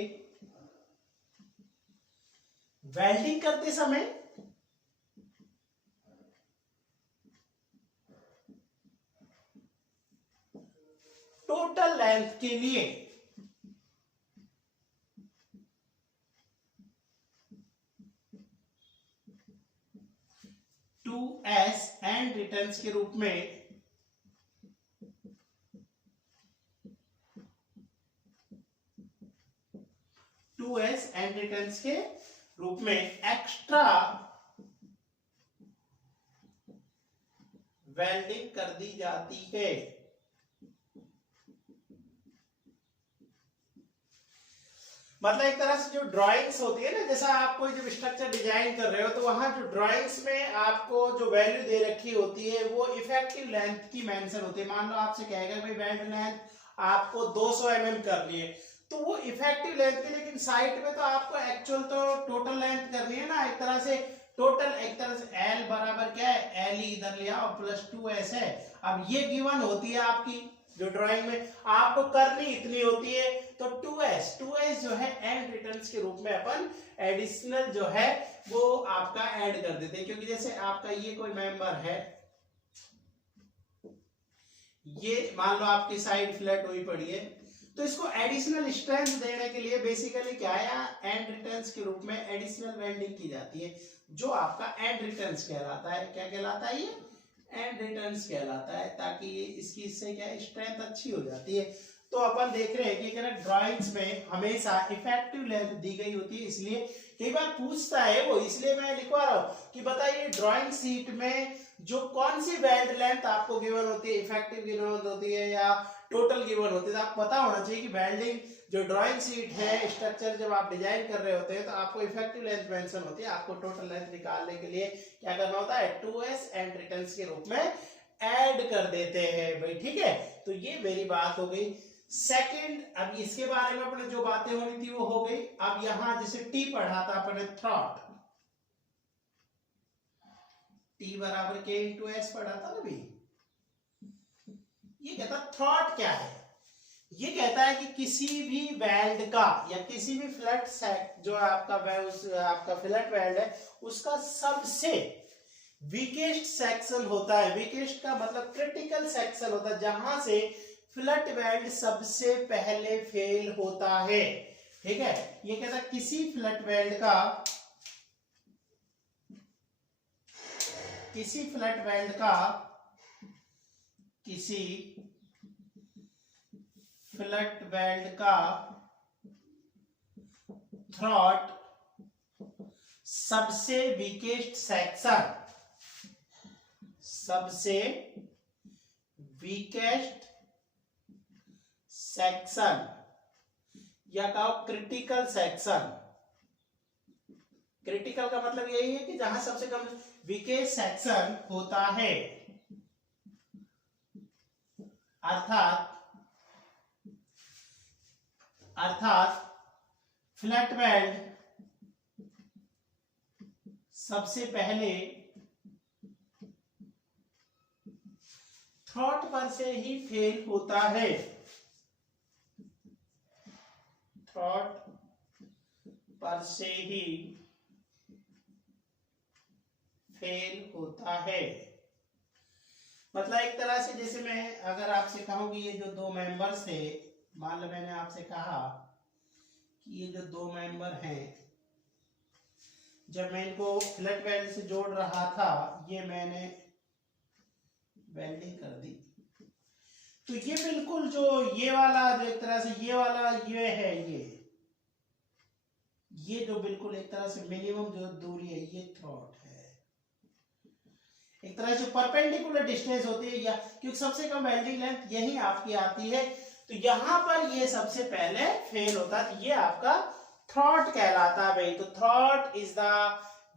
वेल्डिंग करते समय टोटल लेंथ के लिए टू एस एंड रिटर्न्स के रूप में एंड रिटर्न्स के रूप में एक्स्ट्रा वेल्डिंग कर दी जाती है। मतलब एक तरह से जो ड्राइंग्स होती है ना, जैसा आप कोई जब स्ट्रक्चर डिजाइन कर रहे हो तो वहां जो ड्राइंग्स में आपको जो वैल्यू दे रखी होती है वो इफेक्टिव लेंथ की मेंशन होती है। मान लो आपसे कहेगा भाई वेल्ड लेंथ आपको 200 mm करनी है, तो वो इफेक्टिव लेंथ की, लेकिन साइट में तो आपको एक्चुअल तो टोटल लेंथ करनी है ना। एक तरह से टोटल, एक तरह से एल बराबर क्या है, एल इधर लिया और प्लस 2s है। अब ये गिवन होती है आपकी जो ड्राइंग में आपको करनी इतनी होती है, तो 2s जो है एंड रिटर्न्स के रूप में अपन एडिशनल जो है वो आपका ऐड कर देते हैं। क्योंकि जैसे आपका ये कोई मेंबर है, ये मान लो आपकी साइड फ्लैट हुई पड़ी है, तो इसको एडिशनल स्ट्रेंथ देने के लिए बेसिकली क्या है, एंड रिटर्न्स के रूप में एडिशनल वेल्डिंग की जाती है, जो आपका एंड रिटर्न्स कहलाता है। क्या कहलाता है ये, एंड रिटर्न्स कहलाता है, ताकि ये इसकी इससे क्या स्ट्रेंथ अच्छी हो जाती है। तो अपन देख रहे हैं कि ड्राइंग्स में हमेशा इफेक्टिव लेंथ दी गई होती है, इसलिए कई बार पूछता है वो, इसलिए मैं लिखवा रहा हूं कि बताइए ड्राइंग शीट में जो कौन सी वेल्ड लेंथ आपको गिवन होती है, इफेक्टिव गिवन होती है या टोटल गिवन होती है। तो आपको पता होना चाहिए कि वेल्डिंग जो ड्राइंग शीट है, स्ट्रक्चर जब आप डिजाइन कर रहे होते हैं तो आपको इफेक्टिव लेंथ मेंशन होती है, आपको टोटल लेंथ निकालने के लिए क्या करना होता है, 2s एंड रिटर्न्स के रूप में ऐड कर देते हैं भाई। ठीक है, तो ये मेरी बात हो गई। सेकंड, अब इसके बारे में अपने जो बातें होनी थी वो हो गई। अब यहां जैसे टी पढ़ा था अपने, थ्रॉट, टी बराबर के इंटू एस पढ़ा था ना भाई। ये कहता थ्रॉट क्या है, ये कहता है कि किसी भी वेल्ड का या किसी भी फ्लैट सेक जो आपका आपका फ्लैट वेल्ड है उसका सबसे वीकेस्ट सेक्शन होता है। वीकेस्ट का मतलब क्रिटिकल सेक्शन होता है, जहां से फ्लैट वेल्ड सबसे पहले फेल होता है। ठीक है, ये कहता है किसी फ्लैट वेल्ड का, किसी फ्लैट वेल्ड का, किसी फ्लैट वेल्ड का थ्रॉट सबसे वीकेस्ट सेक्शन, सबसे वीकेस्ट सेक्शन या कहो क्रिटिकल सेक्शन। क्रिटिकल का मतलब यही है कि जहां सबसे कम वीकेस्ट सेक्शन होता है, अर्थात फ्लैट वेल्ड सबसे पहले थ्रॉट पर से ही फेल होता है, थ्रॉट पर से ही फेल होता है। मतलब एक तरह से जैसे मैं अगर आपसे कहूं कि ये जो दो मेंबर्स थे, मान लो मैंने आपसे कहा कि ये जो दो मेंबर हैं, जब मैं इनको फ्लैट वेल्ड से जोड़ रहा था, ये मैंने वेल्डिंग कर दी, तो ये बिल्कुल जो ये वाला जो एक तरह से ये वाला ये है, ये जो बिल्कुल एक तरह से मिनिमम जो दूरी है, ये थ्रॉट है। एक तरह से परपेंडिकुलर डिस्टेंस होती है, या क्योंकि सबसे कम वेल्डिंग लेंथ यही आपकी आती है, तो यहां पर ये सबसे पहले फेल होता है, तो ये आपका थ्रॉट कहलाता है भाई। तो throat is the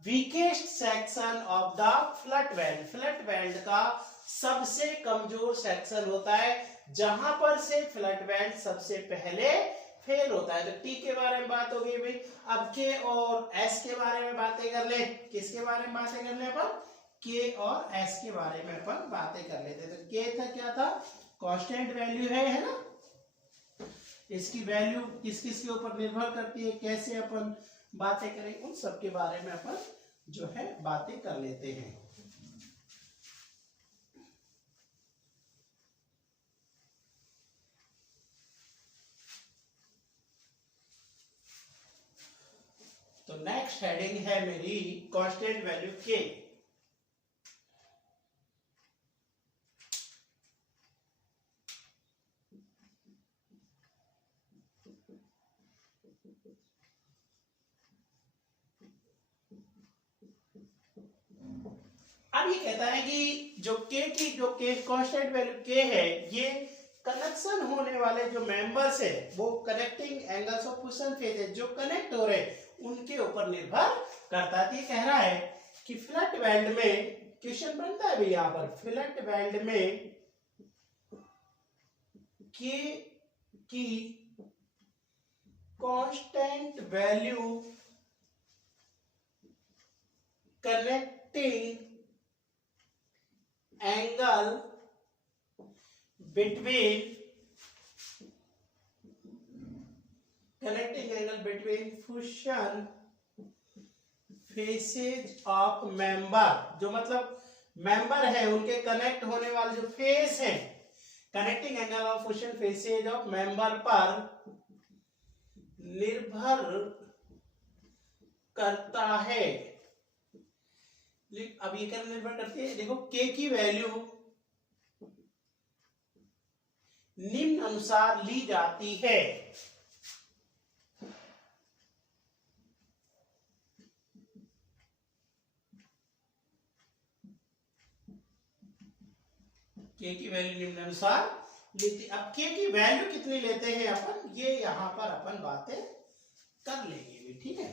weakest section of the flat weld. Flat weld का सबसे कमजोर सेक्शन होता है, जहां पर से फ्लैट वेल्ड सबसे पहले फेल होता है। तो टी के बारे में बात हो गई भाई। अब के और एस के बारे में बातें कर ले। किसके बारे में बातें कर ले अपन, के और एस के बारे में अपन बातें कर लेते। तो के था क्या था, कांस्टेंट वैल्यू है ना, इसकी वैल्यू किस किस के ऊपर निर्भर करती है, कैसे अपन बातें करें, उन सब के बारे में अपन जो है बातें कर लेते हैं। तो नेक्स्ट हेडिंग है मेरी कांस्टेंट वैल्यू के। अब ये कहता है कि जो के कांस्टेंट वैल्यू के है, ये कनेक्शन होने वाले जो मेंबर्स है वो connecting angles of push and phase है, जो कनेक्ट हो रहे उनके ऊपर निर्भर करता है। ये कह रहा है कि फ्लैट वेल्ड में, क्वेश्चन बनता है भी यहां पर, फ्लैट वेल्ड में के की constant value connecting angle between fusion faces of member, जो मतलब मेंबर है उनके कनेक्ट होने वाले जो फेस है, connecting angle of fusion faces of member पर निर्भर करता है। अब ये क्या निर्भर करती है, देखो के की वैल्यू निम्न अनुसार ली जाती है। के की वैल्यू निम्न अनुसार लेती। अब के की वैल्यू कितनी लेते हैं अपन, ये यहां पर अपन बातें कर लेंगे भी, ठीक है।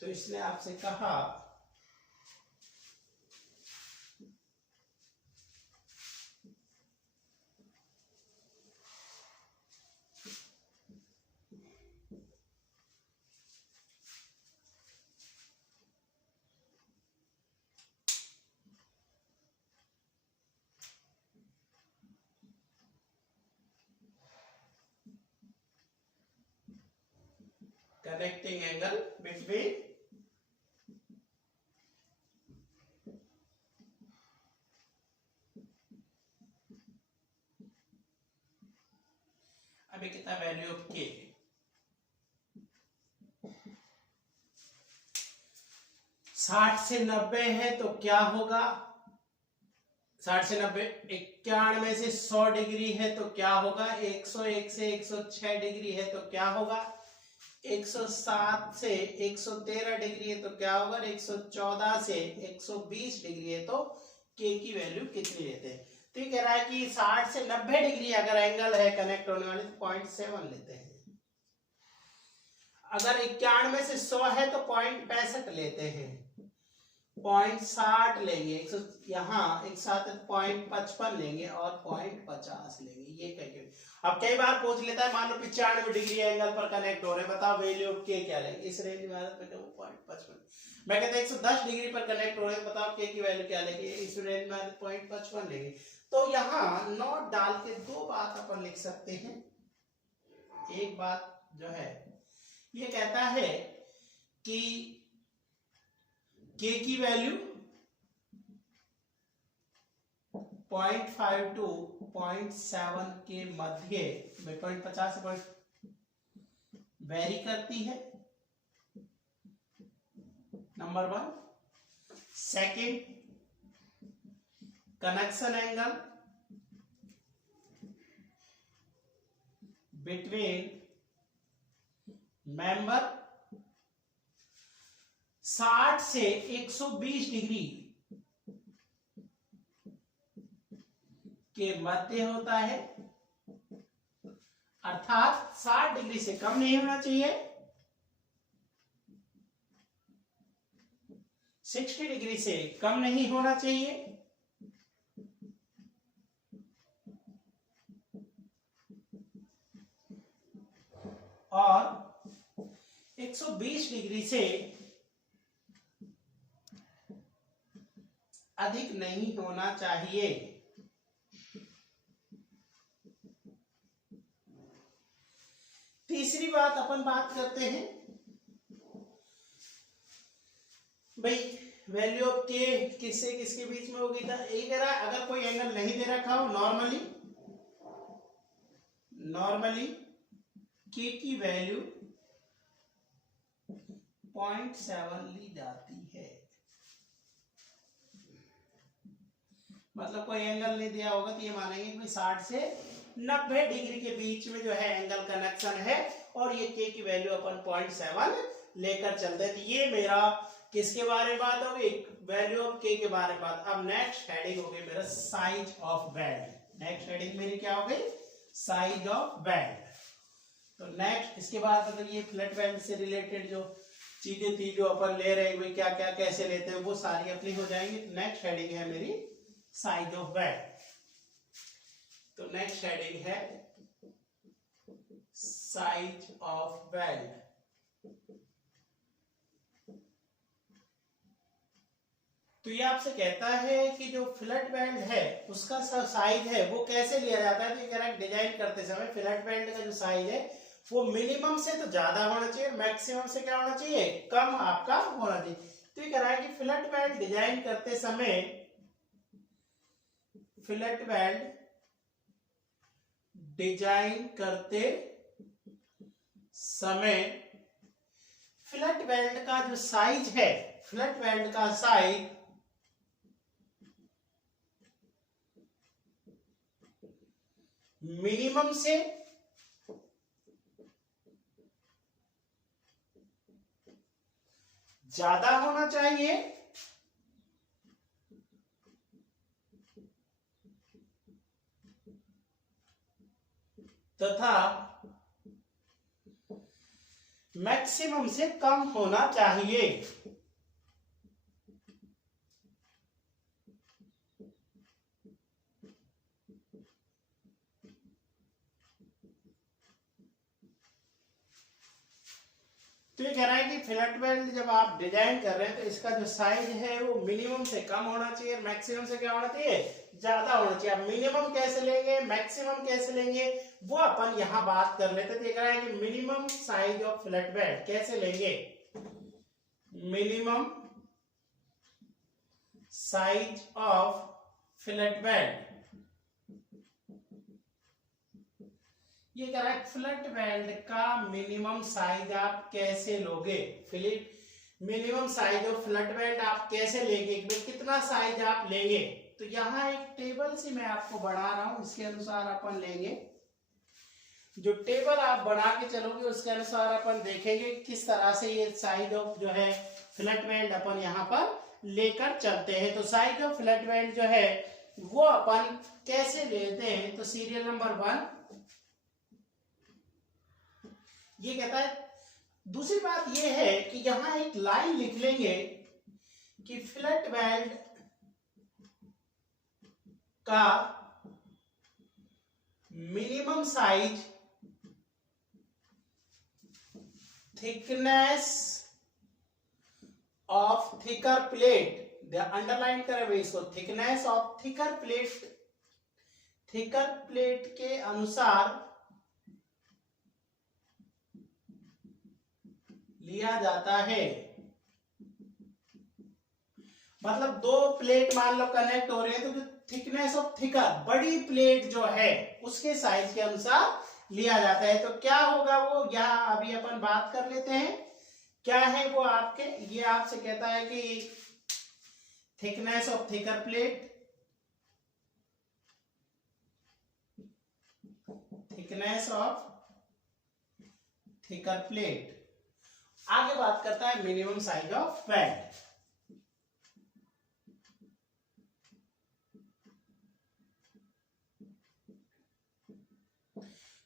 तो इसने आपसे कहा कनेक्टिंग एंगल बिटवीन अभी कितना वैल्यू ऑफ के, 60 से 90 है तो क्या होगा, 60 से 90, 91 से 100 डिग्री है तो क्या होगा, 101 से 106 डिग्री है तो क्या होगा, 107 से 113 डिग्री है तो क्या होगा, 114 से 120 डिग्री है तो के की वैल्यू कितनी लेते हैं। तो ये कह रहा है कि 60 से 90 डिग्री अगर एंगल है कनेक्ट होने वाले तो 0.7 लेते हैं, अगर 91 से 100 है तो 0.65 लेते हैं, 0.60 लेंगे, यहाँ एक साथ 0.55 लेंगे और 0.50 लेंगे, ये कहेंगे। अब कई बार पूछ लेता है, मान लो 95 डिग्री एंगल पर कनेक्ट हो रहे हैं, बताओ वैल्यू ऑफ के क्या लेंगे, इस रेंज में 0.55, मैं कहता 110 डिग्री पर कनेक्ट हो रहे हैं, बताओ के की वैल्यू क्या लेंगे, इस रेंज में 0.55 लेंगे। तो यहाँ नोट डाल के दो बात अपन लिख सकते हैं। एक बात जो है ये कहता है कि के की वैल्यू 0.5 to 0.7 के मध्य में 0.50 से वेरी करती है, number 1। Second, connection angle between member 60 से 120 डिग्री के मध्य होता है, अर्थात 60 डिग्री से कम नहीं होना चाहिए, 60 डिग्री से कम नहीं होना चाहिए, और 120 डिग्री से अधिक नहीं होना चाहिए। तीसरी बात अपन बात करते हैं भाई, वैल्यू ऑफ के किससे किसके बीच में होगी। ये कह रहा है अगर कोई एंगल नहीं दे रखा हो, नॉर्मली के की वैल्यू 0.7 ली जाती है। मतलब कोई एंगल नहीं दिया होगा तो ये मानेंगे कि 60 से 90 डिग्री के बीच में जो है एंगल कनेक्शन है, और ये के की वैल्यू अपन 0.7 लेकर चलते हैं। तो ये मेरा किसके बारे में बात होगी, वैल्यू ऑफ के बारे में बात। अब नेक्स्ट हेडिंग हो गई मेरा size of band. Next heading मेरी क्या हो गई, साइज ऑफ बैंड। तो नेक्स्ट इसके बाद अगर ये फ्लैट बैंड से रिलेटेड जो चीजें थी जो अपन ले रहे हैं, क्या क्या कैसे लेते हैं, वो सारी अपनी हो जाएंगी। नेक्स्ट हेडिंग है मेरी साइज ऑफ बैंड। तो नेक्स्ट हेडिंग है साइज ऑफ बैंड। तो ये आपसे कहता है कि जो फिलेट बैंड है उसका साइज है वो कैसे लिया जाता है। तो ये कह रहा है डिजाइन करते समय फिलेट बैंड का जो साइज है वो मिनिमम से तो ज्यादा होना चाहिए, मैक्सिमम से क्या होना चाहिए, कम आपका होना चाहिए। तो ये कह रहा है कि फिलेट बैंड डिजाइन करते समय, फिलेट बैंड डिजाइन करते समय फिलेट बैंड का जो साइज है, फिलेट बैंड का साइज मिनिमम से ज्यादा होना चाहिए तथा मैक्सिमम से कम होना चाहिए। तो ये कह रहा है कि फिलेट बैंड जब आप डिजाइन कर रहे हैं तो इसका जो साइज है वो मिनिमम से कम होना चाहिए, मैक्सिमम से क्या होना चाहिए, ज्यादा होना चाहिए। अब मिनिमम कैसे लेंगे, मैक्सिमम कैसे लेंगे, वो अपन यहां बात कर लेते हैं। देख रहा है कि minimum size of fillet band कैसे लेंगे, minimum size of fillet band. ये कह रहा है फिलेट बैंड का मिनिमम साइज आप कैसे लोगे, minimum size of fillet band आप कैसे लेंगे, कितना साइज आप लेंगे। तो यहाँ एक टेबल सी मैं आपको बना रहा हूं, इसके अनुसार अपन लेंगे। जो टेबल आप बना के चलोगे उसके अनुसार अपन देखेंगे किस तरह से ये साइज ऑफ जो है फिलेट बैंड अपन यहाँ पर लेकर चलते हैं। तो साइज ऑफ फिलेट बैंड जो है वो अपन कैसे लेते हैं। तो सीरियल नंबर 1 ये कहता है। दूसरी बात ये है कि यहां एक लाइन लिख लेंगे कि फिलेट बैंड का minimum size thickness of thicker plate, underline करें इसको, थिकनेस ऑफ थिकर प्लेट के अनुसार लिया जाता है। मतलब दो प्लेट मान लो कनेक्ट हो रहे हैं तो जो थिकनेस ऑफ थिकर, बड़ी प्लेट जो है उसके साइज के अनुसार लिया जाता है। तो क्या होगा वो यहाँ अभी अपन बात कर लेते हैं। क्या है वो आपके, ये आपसे कहता है कि thickness of thicker plate, thickness of thicker plate. आगे बात करता है मिनिमम साइज ऑफ बैंड।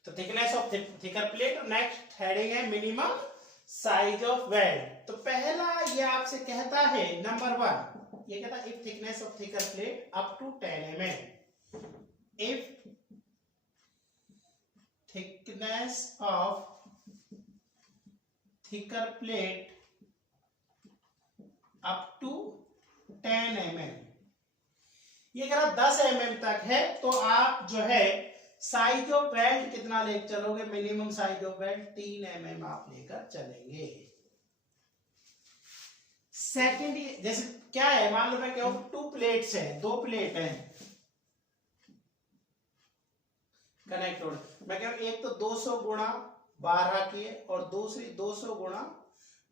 तो thickness of thicker plate. Next heading है मिनिमम साइज ऑफ बैंड। तो पहला ये आपसे कहता है नंबर 1, ये कहता है if thickness of thicker plate up to 10 mm, if thickness of thicker plate up to 10 mm, ये कह रहा 10 mm तक है तो आप जो है साइज ऑफ बैंड कितना लेकर चलोगे, minimum size of band 3 mm आप लेकर चलेंगे। सेकेंड जैसे क्या है, मान लो मैं कहूं 2 प्लेट्स है, 2 प्लेट है कनेक्ट हो, मैं कहूं एक तो 200 गुणा 12 की है और दूसरी 200 गुणा,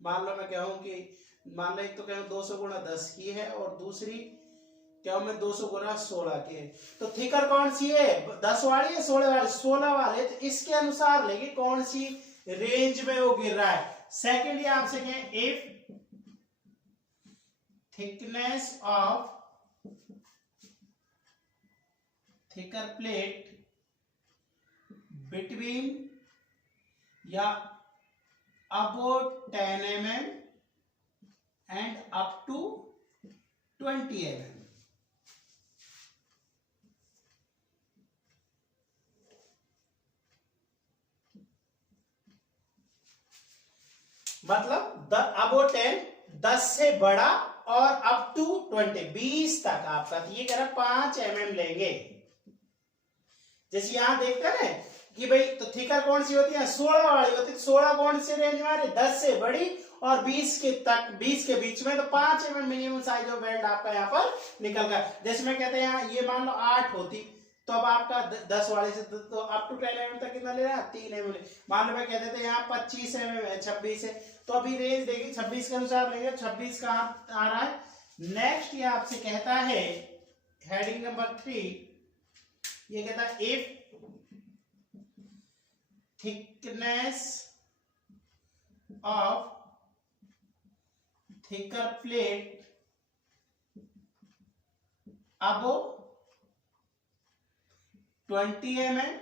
मान लो मैं कहूं कि मान लो एक तो कहूं 200 गुणा 10 की है और दूसरी क्या मैं 200 गुणा 16 की है। तो थिकर कौन सी है, 10 वाली है 16 वाली, 16 वाले। तो इसके अनुसार लेंगे कौन सी रेंज में वो गिर रहा है। सेकेंडली आपसे कहें if thickness of thicker plate between या about 10 mm and up to 20 mm। मतलब अबो 10 10 से बड़ा और अप टू 20 20 तक आपका, तो ये कह रहा 5 mm लेंगे। जैसे यहां देखते हैं ना कि भाई तो थिकर कौन सी होती है, 16 वाली होती है। 16 कौन से रेंज में, 10 से बड़ी और 20 के तक, 20 के बीच में, तो 5 mm minimum size of weld आपका यहाँ पर निकल गया। जैसे मैं कहते हैं यहाँ ये मान लो 8 होती, तो अब आपका 10 वाले से तो अप टू 10 mm तक कितना ले रहा है, 3 mm। मान लो मैं कहते थे यहाँ 25 mm है, 26 है, तो अभी रेंज देखिए 26 के अनुसार लेंगे। 26 कहाँ आ रहा है। नेक्स्ट ये आपसे कहता है हेडिंग नंबर 3, ये कहता है if thickness of thicker plate above 20 mm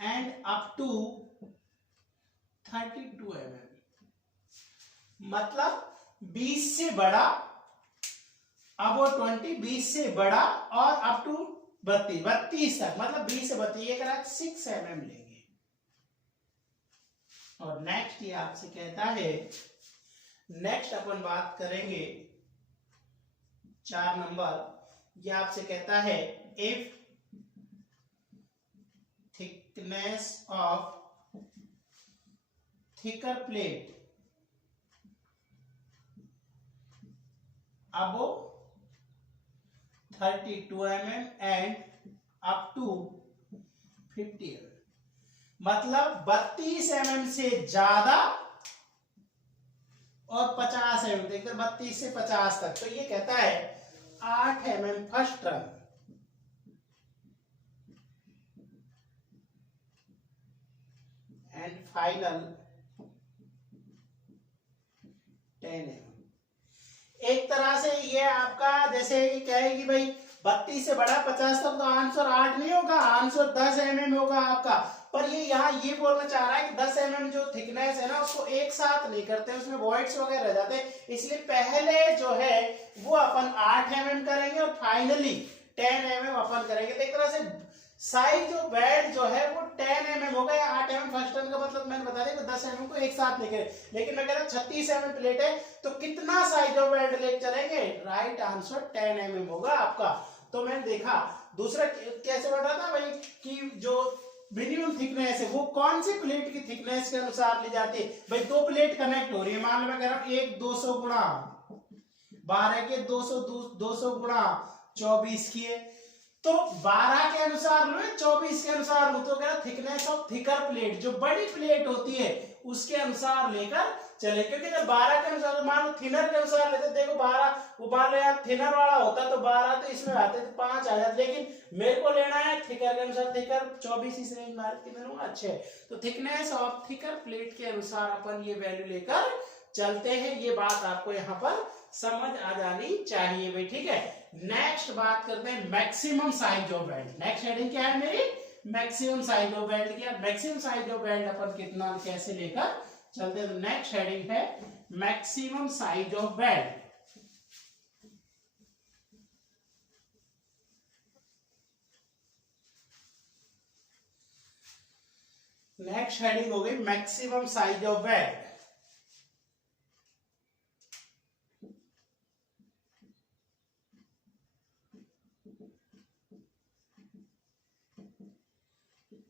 and up to 32 mm। मतलब 20 से बड़ा, अबो 20 20 से बड़ा और अप टू 32 तक, मतलब 20 से 32, ये करा 6 mm लेंगे। और नेक्स्ट ये आपसे कहता है, नेक्स्ट अपन बात करेंगे 4 नंबर, ये आपसे कहता है if thickness of thicker plate above 32 mm and up to 50 mm। मतलब 32 mm से ज्यादा और 50 mm, देखते 32 से 50 तक, तो ये कहता है 8 mm first turn and final 10 mm। एक तरह से ये आपका जैसे ये कहे कि भाई 32 से बड़ा 50 तक, तो आंसर 8 नहीं होगा, आंसर 10 mm होगा आपका। पर ये यहाँ ये बोलना चाह रहा है कि 10 mm जो थिकनेस है ना, उसको एक साथ नहीं करते, उसमें वॉइड्स वगैरह रह जाते हैं, इसलिए पहले जो है वो अपन 8 mm करेंगे और फाइनली 10 mm अपन करेंगे। तो एक तरह से साइज जो वेल्ड जो है वो 10 mm होगा या 8 mm फर्स्ट टर्न का, मतलब मैंने बता दिया 10 mm को एक साथ लेके, लेकिन मैं कह रहा हूं 36 mm प्लेट है, तो कितना साइज ऑफ वेल्ड लेके चलेंगे, राइट आंसर 10 mm होगा आपका। तो मैंने देखा दूसरा कैसे बढ़ रहा था भाई कि जो मिनिमम थिकनेस है वो कौन सी प्लेट की थिकनेस के अनुसार ली जाती है। भाई 2 प्लेट कनेक्ट हो रही है, मान लो मैं कह रहा हूं एक 200 गुणा 12 के 200 गुणा 24 की है, तो 12 के अनुसार लो 24 के अनुसार लो, तो क्या थिकनेस ऑफ थिकर प्लेट जो बड़ी प्लेट होती है उसके अनुसार लेकर चले। क्योंकि जब 12 के अनुसार, मान लो थिनर के अनुसार लेते, देखो 12 वो मान लो यार थिनर वाला होता तो 12 तो इसमें आते तो 5 आ जाते, लेकिन मेरे को लेना है थिकर के अनुसार, थिकर 24 इस रेंज मार्क कितना लूंगा, अच्छे। तो थिकनेस ऑफ थिकर प्लेट के अनुसार अपन ये वैल्यू लेकर चलते हैं। ये बात आपको यहाँ पर समझ आ जानी चाहिए भाई, ठीक है। नेक्स्ट बात करते हैं maximum size of weld. Next heading क्या है मेरी, मैक्सिमम साइज ऑफ वेल्ड की। मैक्सिमम साइज ऑफ वेल्ड अपन कितना कैसे लेकर चलते हैं, तो नेक्स्ट हेडिंग है maximum size of weld. Next heading हो गई मैक्सिमम साइज ऑफ वेल्ड।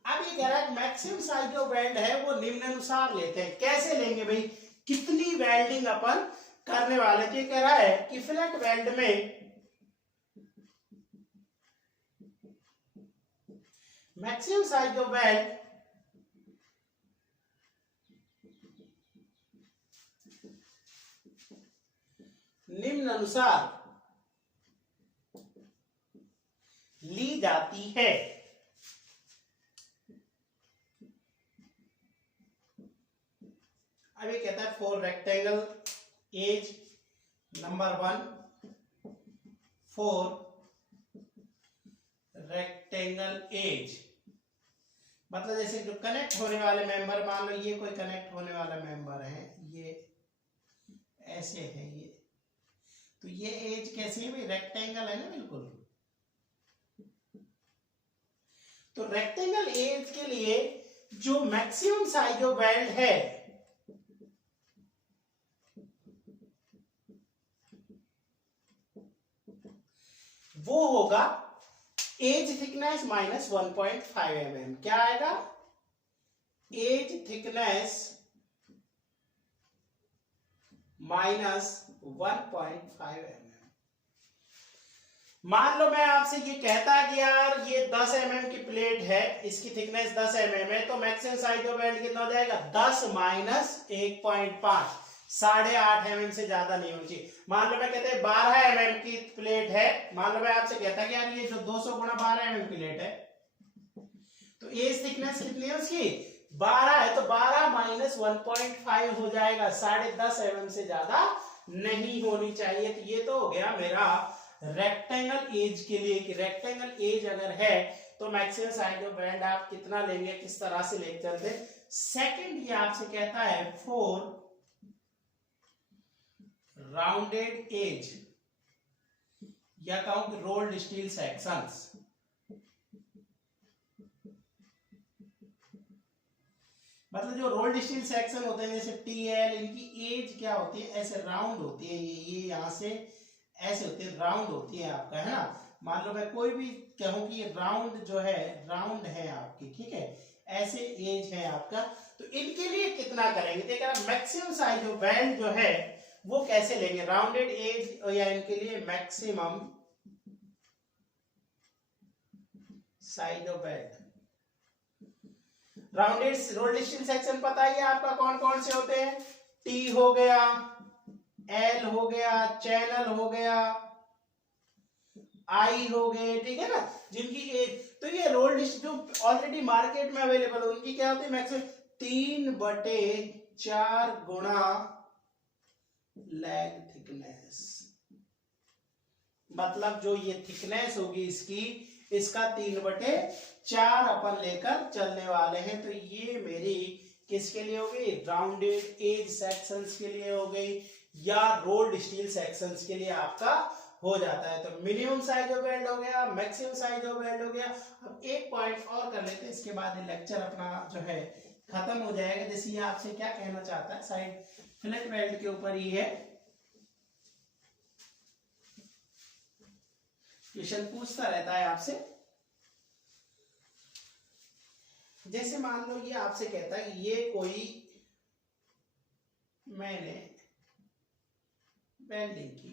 अब ये कह रहा है मैक्सिमम साइज ऑफ वेल्ड है वो निम्नानुसार लेते हैं। कैसे लेंगे भाई, कितनी वेल्डिंग अपन करने वाले, तो ये कह रहा है कि फिलेट वेल्ड में मैक्सिमम साइज ऑफ वेल्ड निम्नानुसार ली जाती है। अब ये कहता है for rectangle edge number 1 for rectangle edge, मतलब जैसे जो कनेक्ट होने वाले मेंबर, मान लो ये कोई कनेक्ट होने वाला मेंबर है, ये ऐसे है, ये तो ये एज कैसी है भाई, रेक्टेंगल है ना बिल्कुल। तो रेक्टेंगल एज के लिए जो मैक्सिमम साइज ऑफ वेल्ड है वो होगा एज थिकनेस माइनस 1.5 mm। क्या आएगा, एज थिकनेस माइनस 1.5 mm। मान लो मैं आपसे ये कहता कि यार ये 10 mm की प्लेट है, इसकी थिकनेस 10 mm है, तो मैक्सिमम साइज ऑफ वेल्ड कितना हो जाएगा, 10 माइनस 1.5, 8.5 mm से ज्यादा नहीं होनी चाहिए। मान लो मैं कहते हैं 12 mm की प्लेट है, मान लो मैं आपसे कहता कि यार ये जो 200 गुणा 12 mm की प्लेट है, तो एज थिकनेस कितनी है उसकी, 12 है, तो 12 माइनस 1.5 हो जाएगा, 10.5 mm से ज्यादा नहीं होनी चाहिए। तो ये तो हो गया मेरा रेक्टेंगल एज के लिए कि रेक्टेंगल एज अगर है तो मैक्सिमम साइज ऑफ वेल्ड आप कितना लेंगे, किस तरह से लेकर चलते। सेकंड ये आपसे कहता है फॉर राउंडेड एज, या कहूं कि रोल्ड स्टील सेक्शंस, मतलब जो रोल्ड स्टील सेक्शन होते हैं जैसे टीएल, इनकी एज क्या होती है, ऐसे राउंड होती है, ये यहां से ऐसे होती है, राउंड होती है आपका, है ना। मान लो मैं कोई भी कहूं कि ये राउंड जो है, राउंड है आपकी, ठीक है, ऐसे एज है आपका, तो इनके लिए कितना करेंगे, देखिए मैक्सिमम साइज ऑफ वेल्ड जो है वो कैसे लेंगे, राउंडेड एज या इनके लिए maximum size of weld. Rounded rolled steel section पता ही है आपका कौन कौन से होते हैं, टी हो गया, एल हो गया, चैनल हो गया, आई हो गए, ठीक है ना, जिनकी एज, तो ये रोल्ड जो ऑलरेडी मार्केट में अवेलेबल है उनकी क्या होती है, मैक्सिमम 3/4 गुणा लैग थिकनेस, मतलब जो ये थिकनेस होगी इसकी, इसका 3/4 अपन लेकर चलने वाले हैं। तो ये मेरी किसके लिए हो गई, राउंडेड एज सेक्शंस के लिए हो गई, या रोल्ड स्टील सेक्शंस के लिए आपका हो जाता है। तो मिनिमम साइज ऑफ वेल्ड हो गया, मैक्सिमम साइज ऑफ वेल्ड हो गया। अब एक पॉइंट और कर लेते हैं, इसके बाद ये लेक्चर अपना जो है खत्म हो जाएगा। जैसे ये आपसे क्या कहना चाहता है, साइड फिलेट वेल्ड के ऊपर ही है, क्वेश्चन पूछता रहता है आपसे। जैसे मान लो ये आपसे कहता है ये कोई मैंने वेल्डिंग की,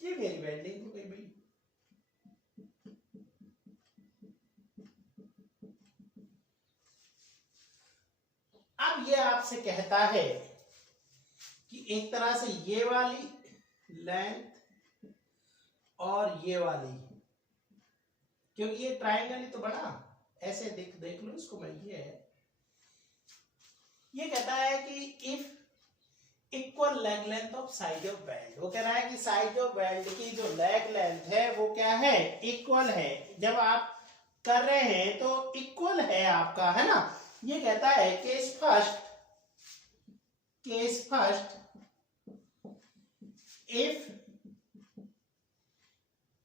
ये मेरी वेल्डिंग हो गई भाई, अब ये आपसे कहता है कि एक तरह से ये वाली लेंथ और ये वाली, क्योंकि ये ट्रायंगल ही तो बना, ऐसे देख लो इसको मैं, ये है, ये कहता है कि if equal leg length of side of weld, वो कह रहा है कि साइड ऑफ वेल्ड की जो लेग लेंथ है वो क्या है, इक्वल है। जब आप कर रहे हैं तो इक्वल है आपका, है ना। ये कहता है case first if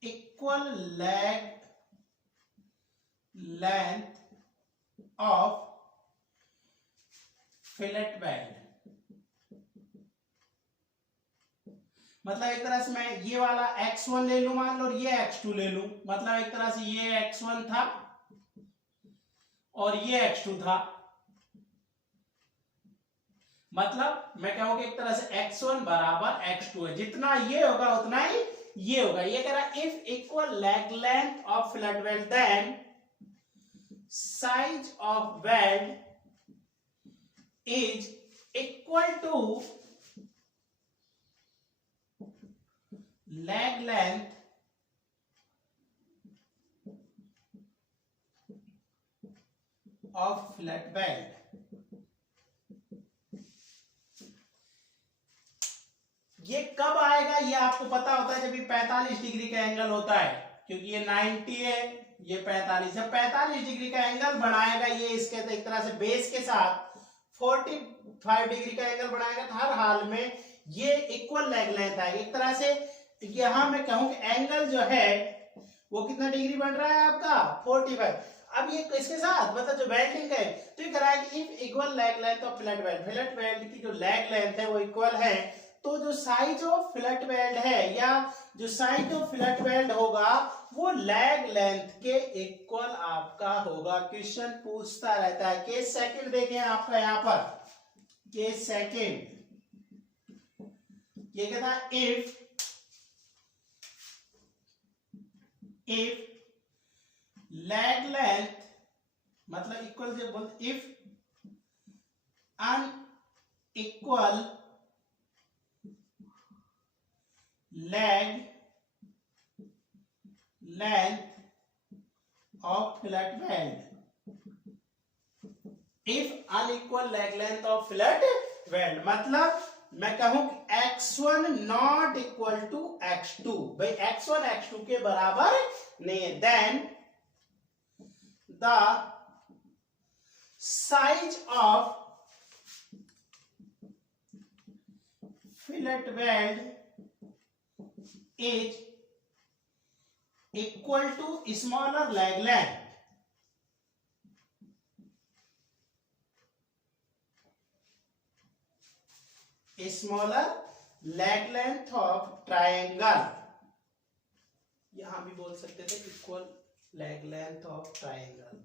equal leg length of fillet weld, मतलब एक तरह से मैं ये वाला x1 ले लूं मान लो, और ये x2 ले लूं, मतलब एक तरह से ये x1 था और ये x2 था, मतलब मैं कहूं कि एक तरह से x1 बराबर x2 है, जितना ये होगा उतना ही ये होगा। ये कह रहा है if equal leg length of fillet weld then size of weld is equal to leg length of fillet weld। ये कब आएगा ये आपको पता होता है जब ये 45 डिग्री का एंगल होता है, क्योंकि ये 90 है, ये 45, जब 45 डिग्री का एंगल बनाएगा ये इसके एक तरह से बेस के साथ 45 डिग्री का एंगल बनाएगा, तो हर हाल में ये इक्वल लेग लेंथ है। एक तरह से यहां मैं कहूं कि एंगल जो है वो कितना डिग्री बन रहा है आपका 45। अब ये इसके साथ मतलब जो वेल्डिंग है तो ये कह रहा है कि if equal leg length of fillet weld की जो लेग लेंथ है वो इक्वल है, तो जो साइज ऑफ फिलेट वेल्ड है या जो साइज ऑफ फिलेट वेल्ड होगा वो लेग लेंथ के इक्वल आपका होगा। क्वेश्चन पूछता रहता है। केस सेकंड देखें आपका यहाँ पर, केस सेकंड ये कहता है इफ लेग लेंथ मतलब इक्वल जब बोलते if unequal leg length of fillet weld, if unequal leg length of fillet weld मतलब मैं कहूं कि x1 not equal to x2, भाई x1 x2 के बराबर नहीं है, then the size of fillet weld is equal to smaller leg length, smaller leg length of triangle, यहां भी बोल सकते थे equal leg length of triangle।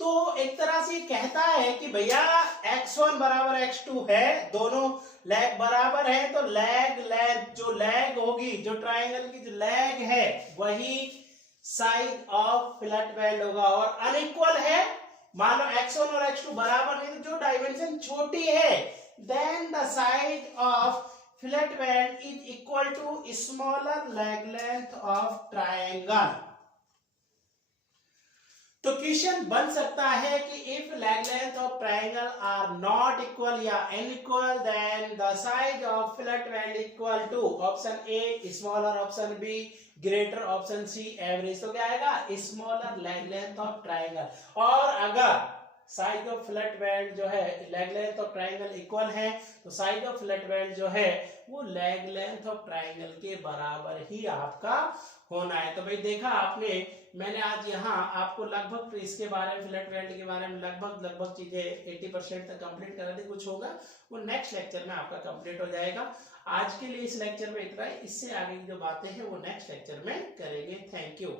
तो एक तरह से कहता है कि भैया x1 बराबर x2 है, दोनों लेग बराबर है, तो लेग लेंथ जो लेग होगी, जो ट्राइंगल की जो लेग है वही साइज ऑफ फिलेट वेल्ड होगा। और अनइक्वल है, मान लो x1 और x2 बराबर नहीं, तो जो डायमेंशन छोटी है then the size of fillet weld is equal to smaller leg length of triangle. तो क्वेश्चन बन सकता है कि if leg length of triangle are not equal या unequal then the size of fillet weld equal to option A smaller, option B greater, option C average. तो क्या आएगा smaller leg length of triangle. और अगर size of fillet weld जो है leg length of triangle equal है तो size of fillet weld जो है वो लेग लेंथ ऑफ ट्राइंगल के बराबर ही आपका होना है। तो भाई देखा आपने, मैंने आज यहाँ आपको लगभग इसके बारे में फिलेट वेल्ड के बारे में लगभग चीजें 80% तक कंप्लीट करा दी। कुछ होगा वो नेक्स्ट लेक्चर में आपका कंप्लीट हो जाएगा। आज के लिए इस लेक्चर में इतना ही, इससे आगे की जो बातें हैं वो नेक्स्ट लेक्चर में करेंगे। Thank you.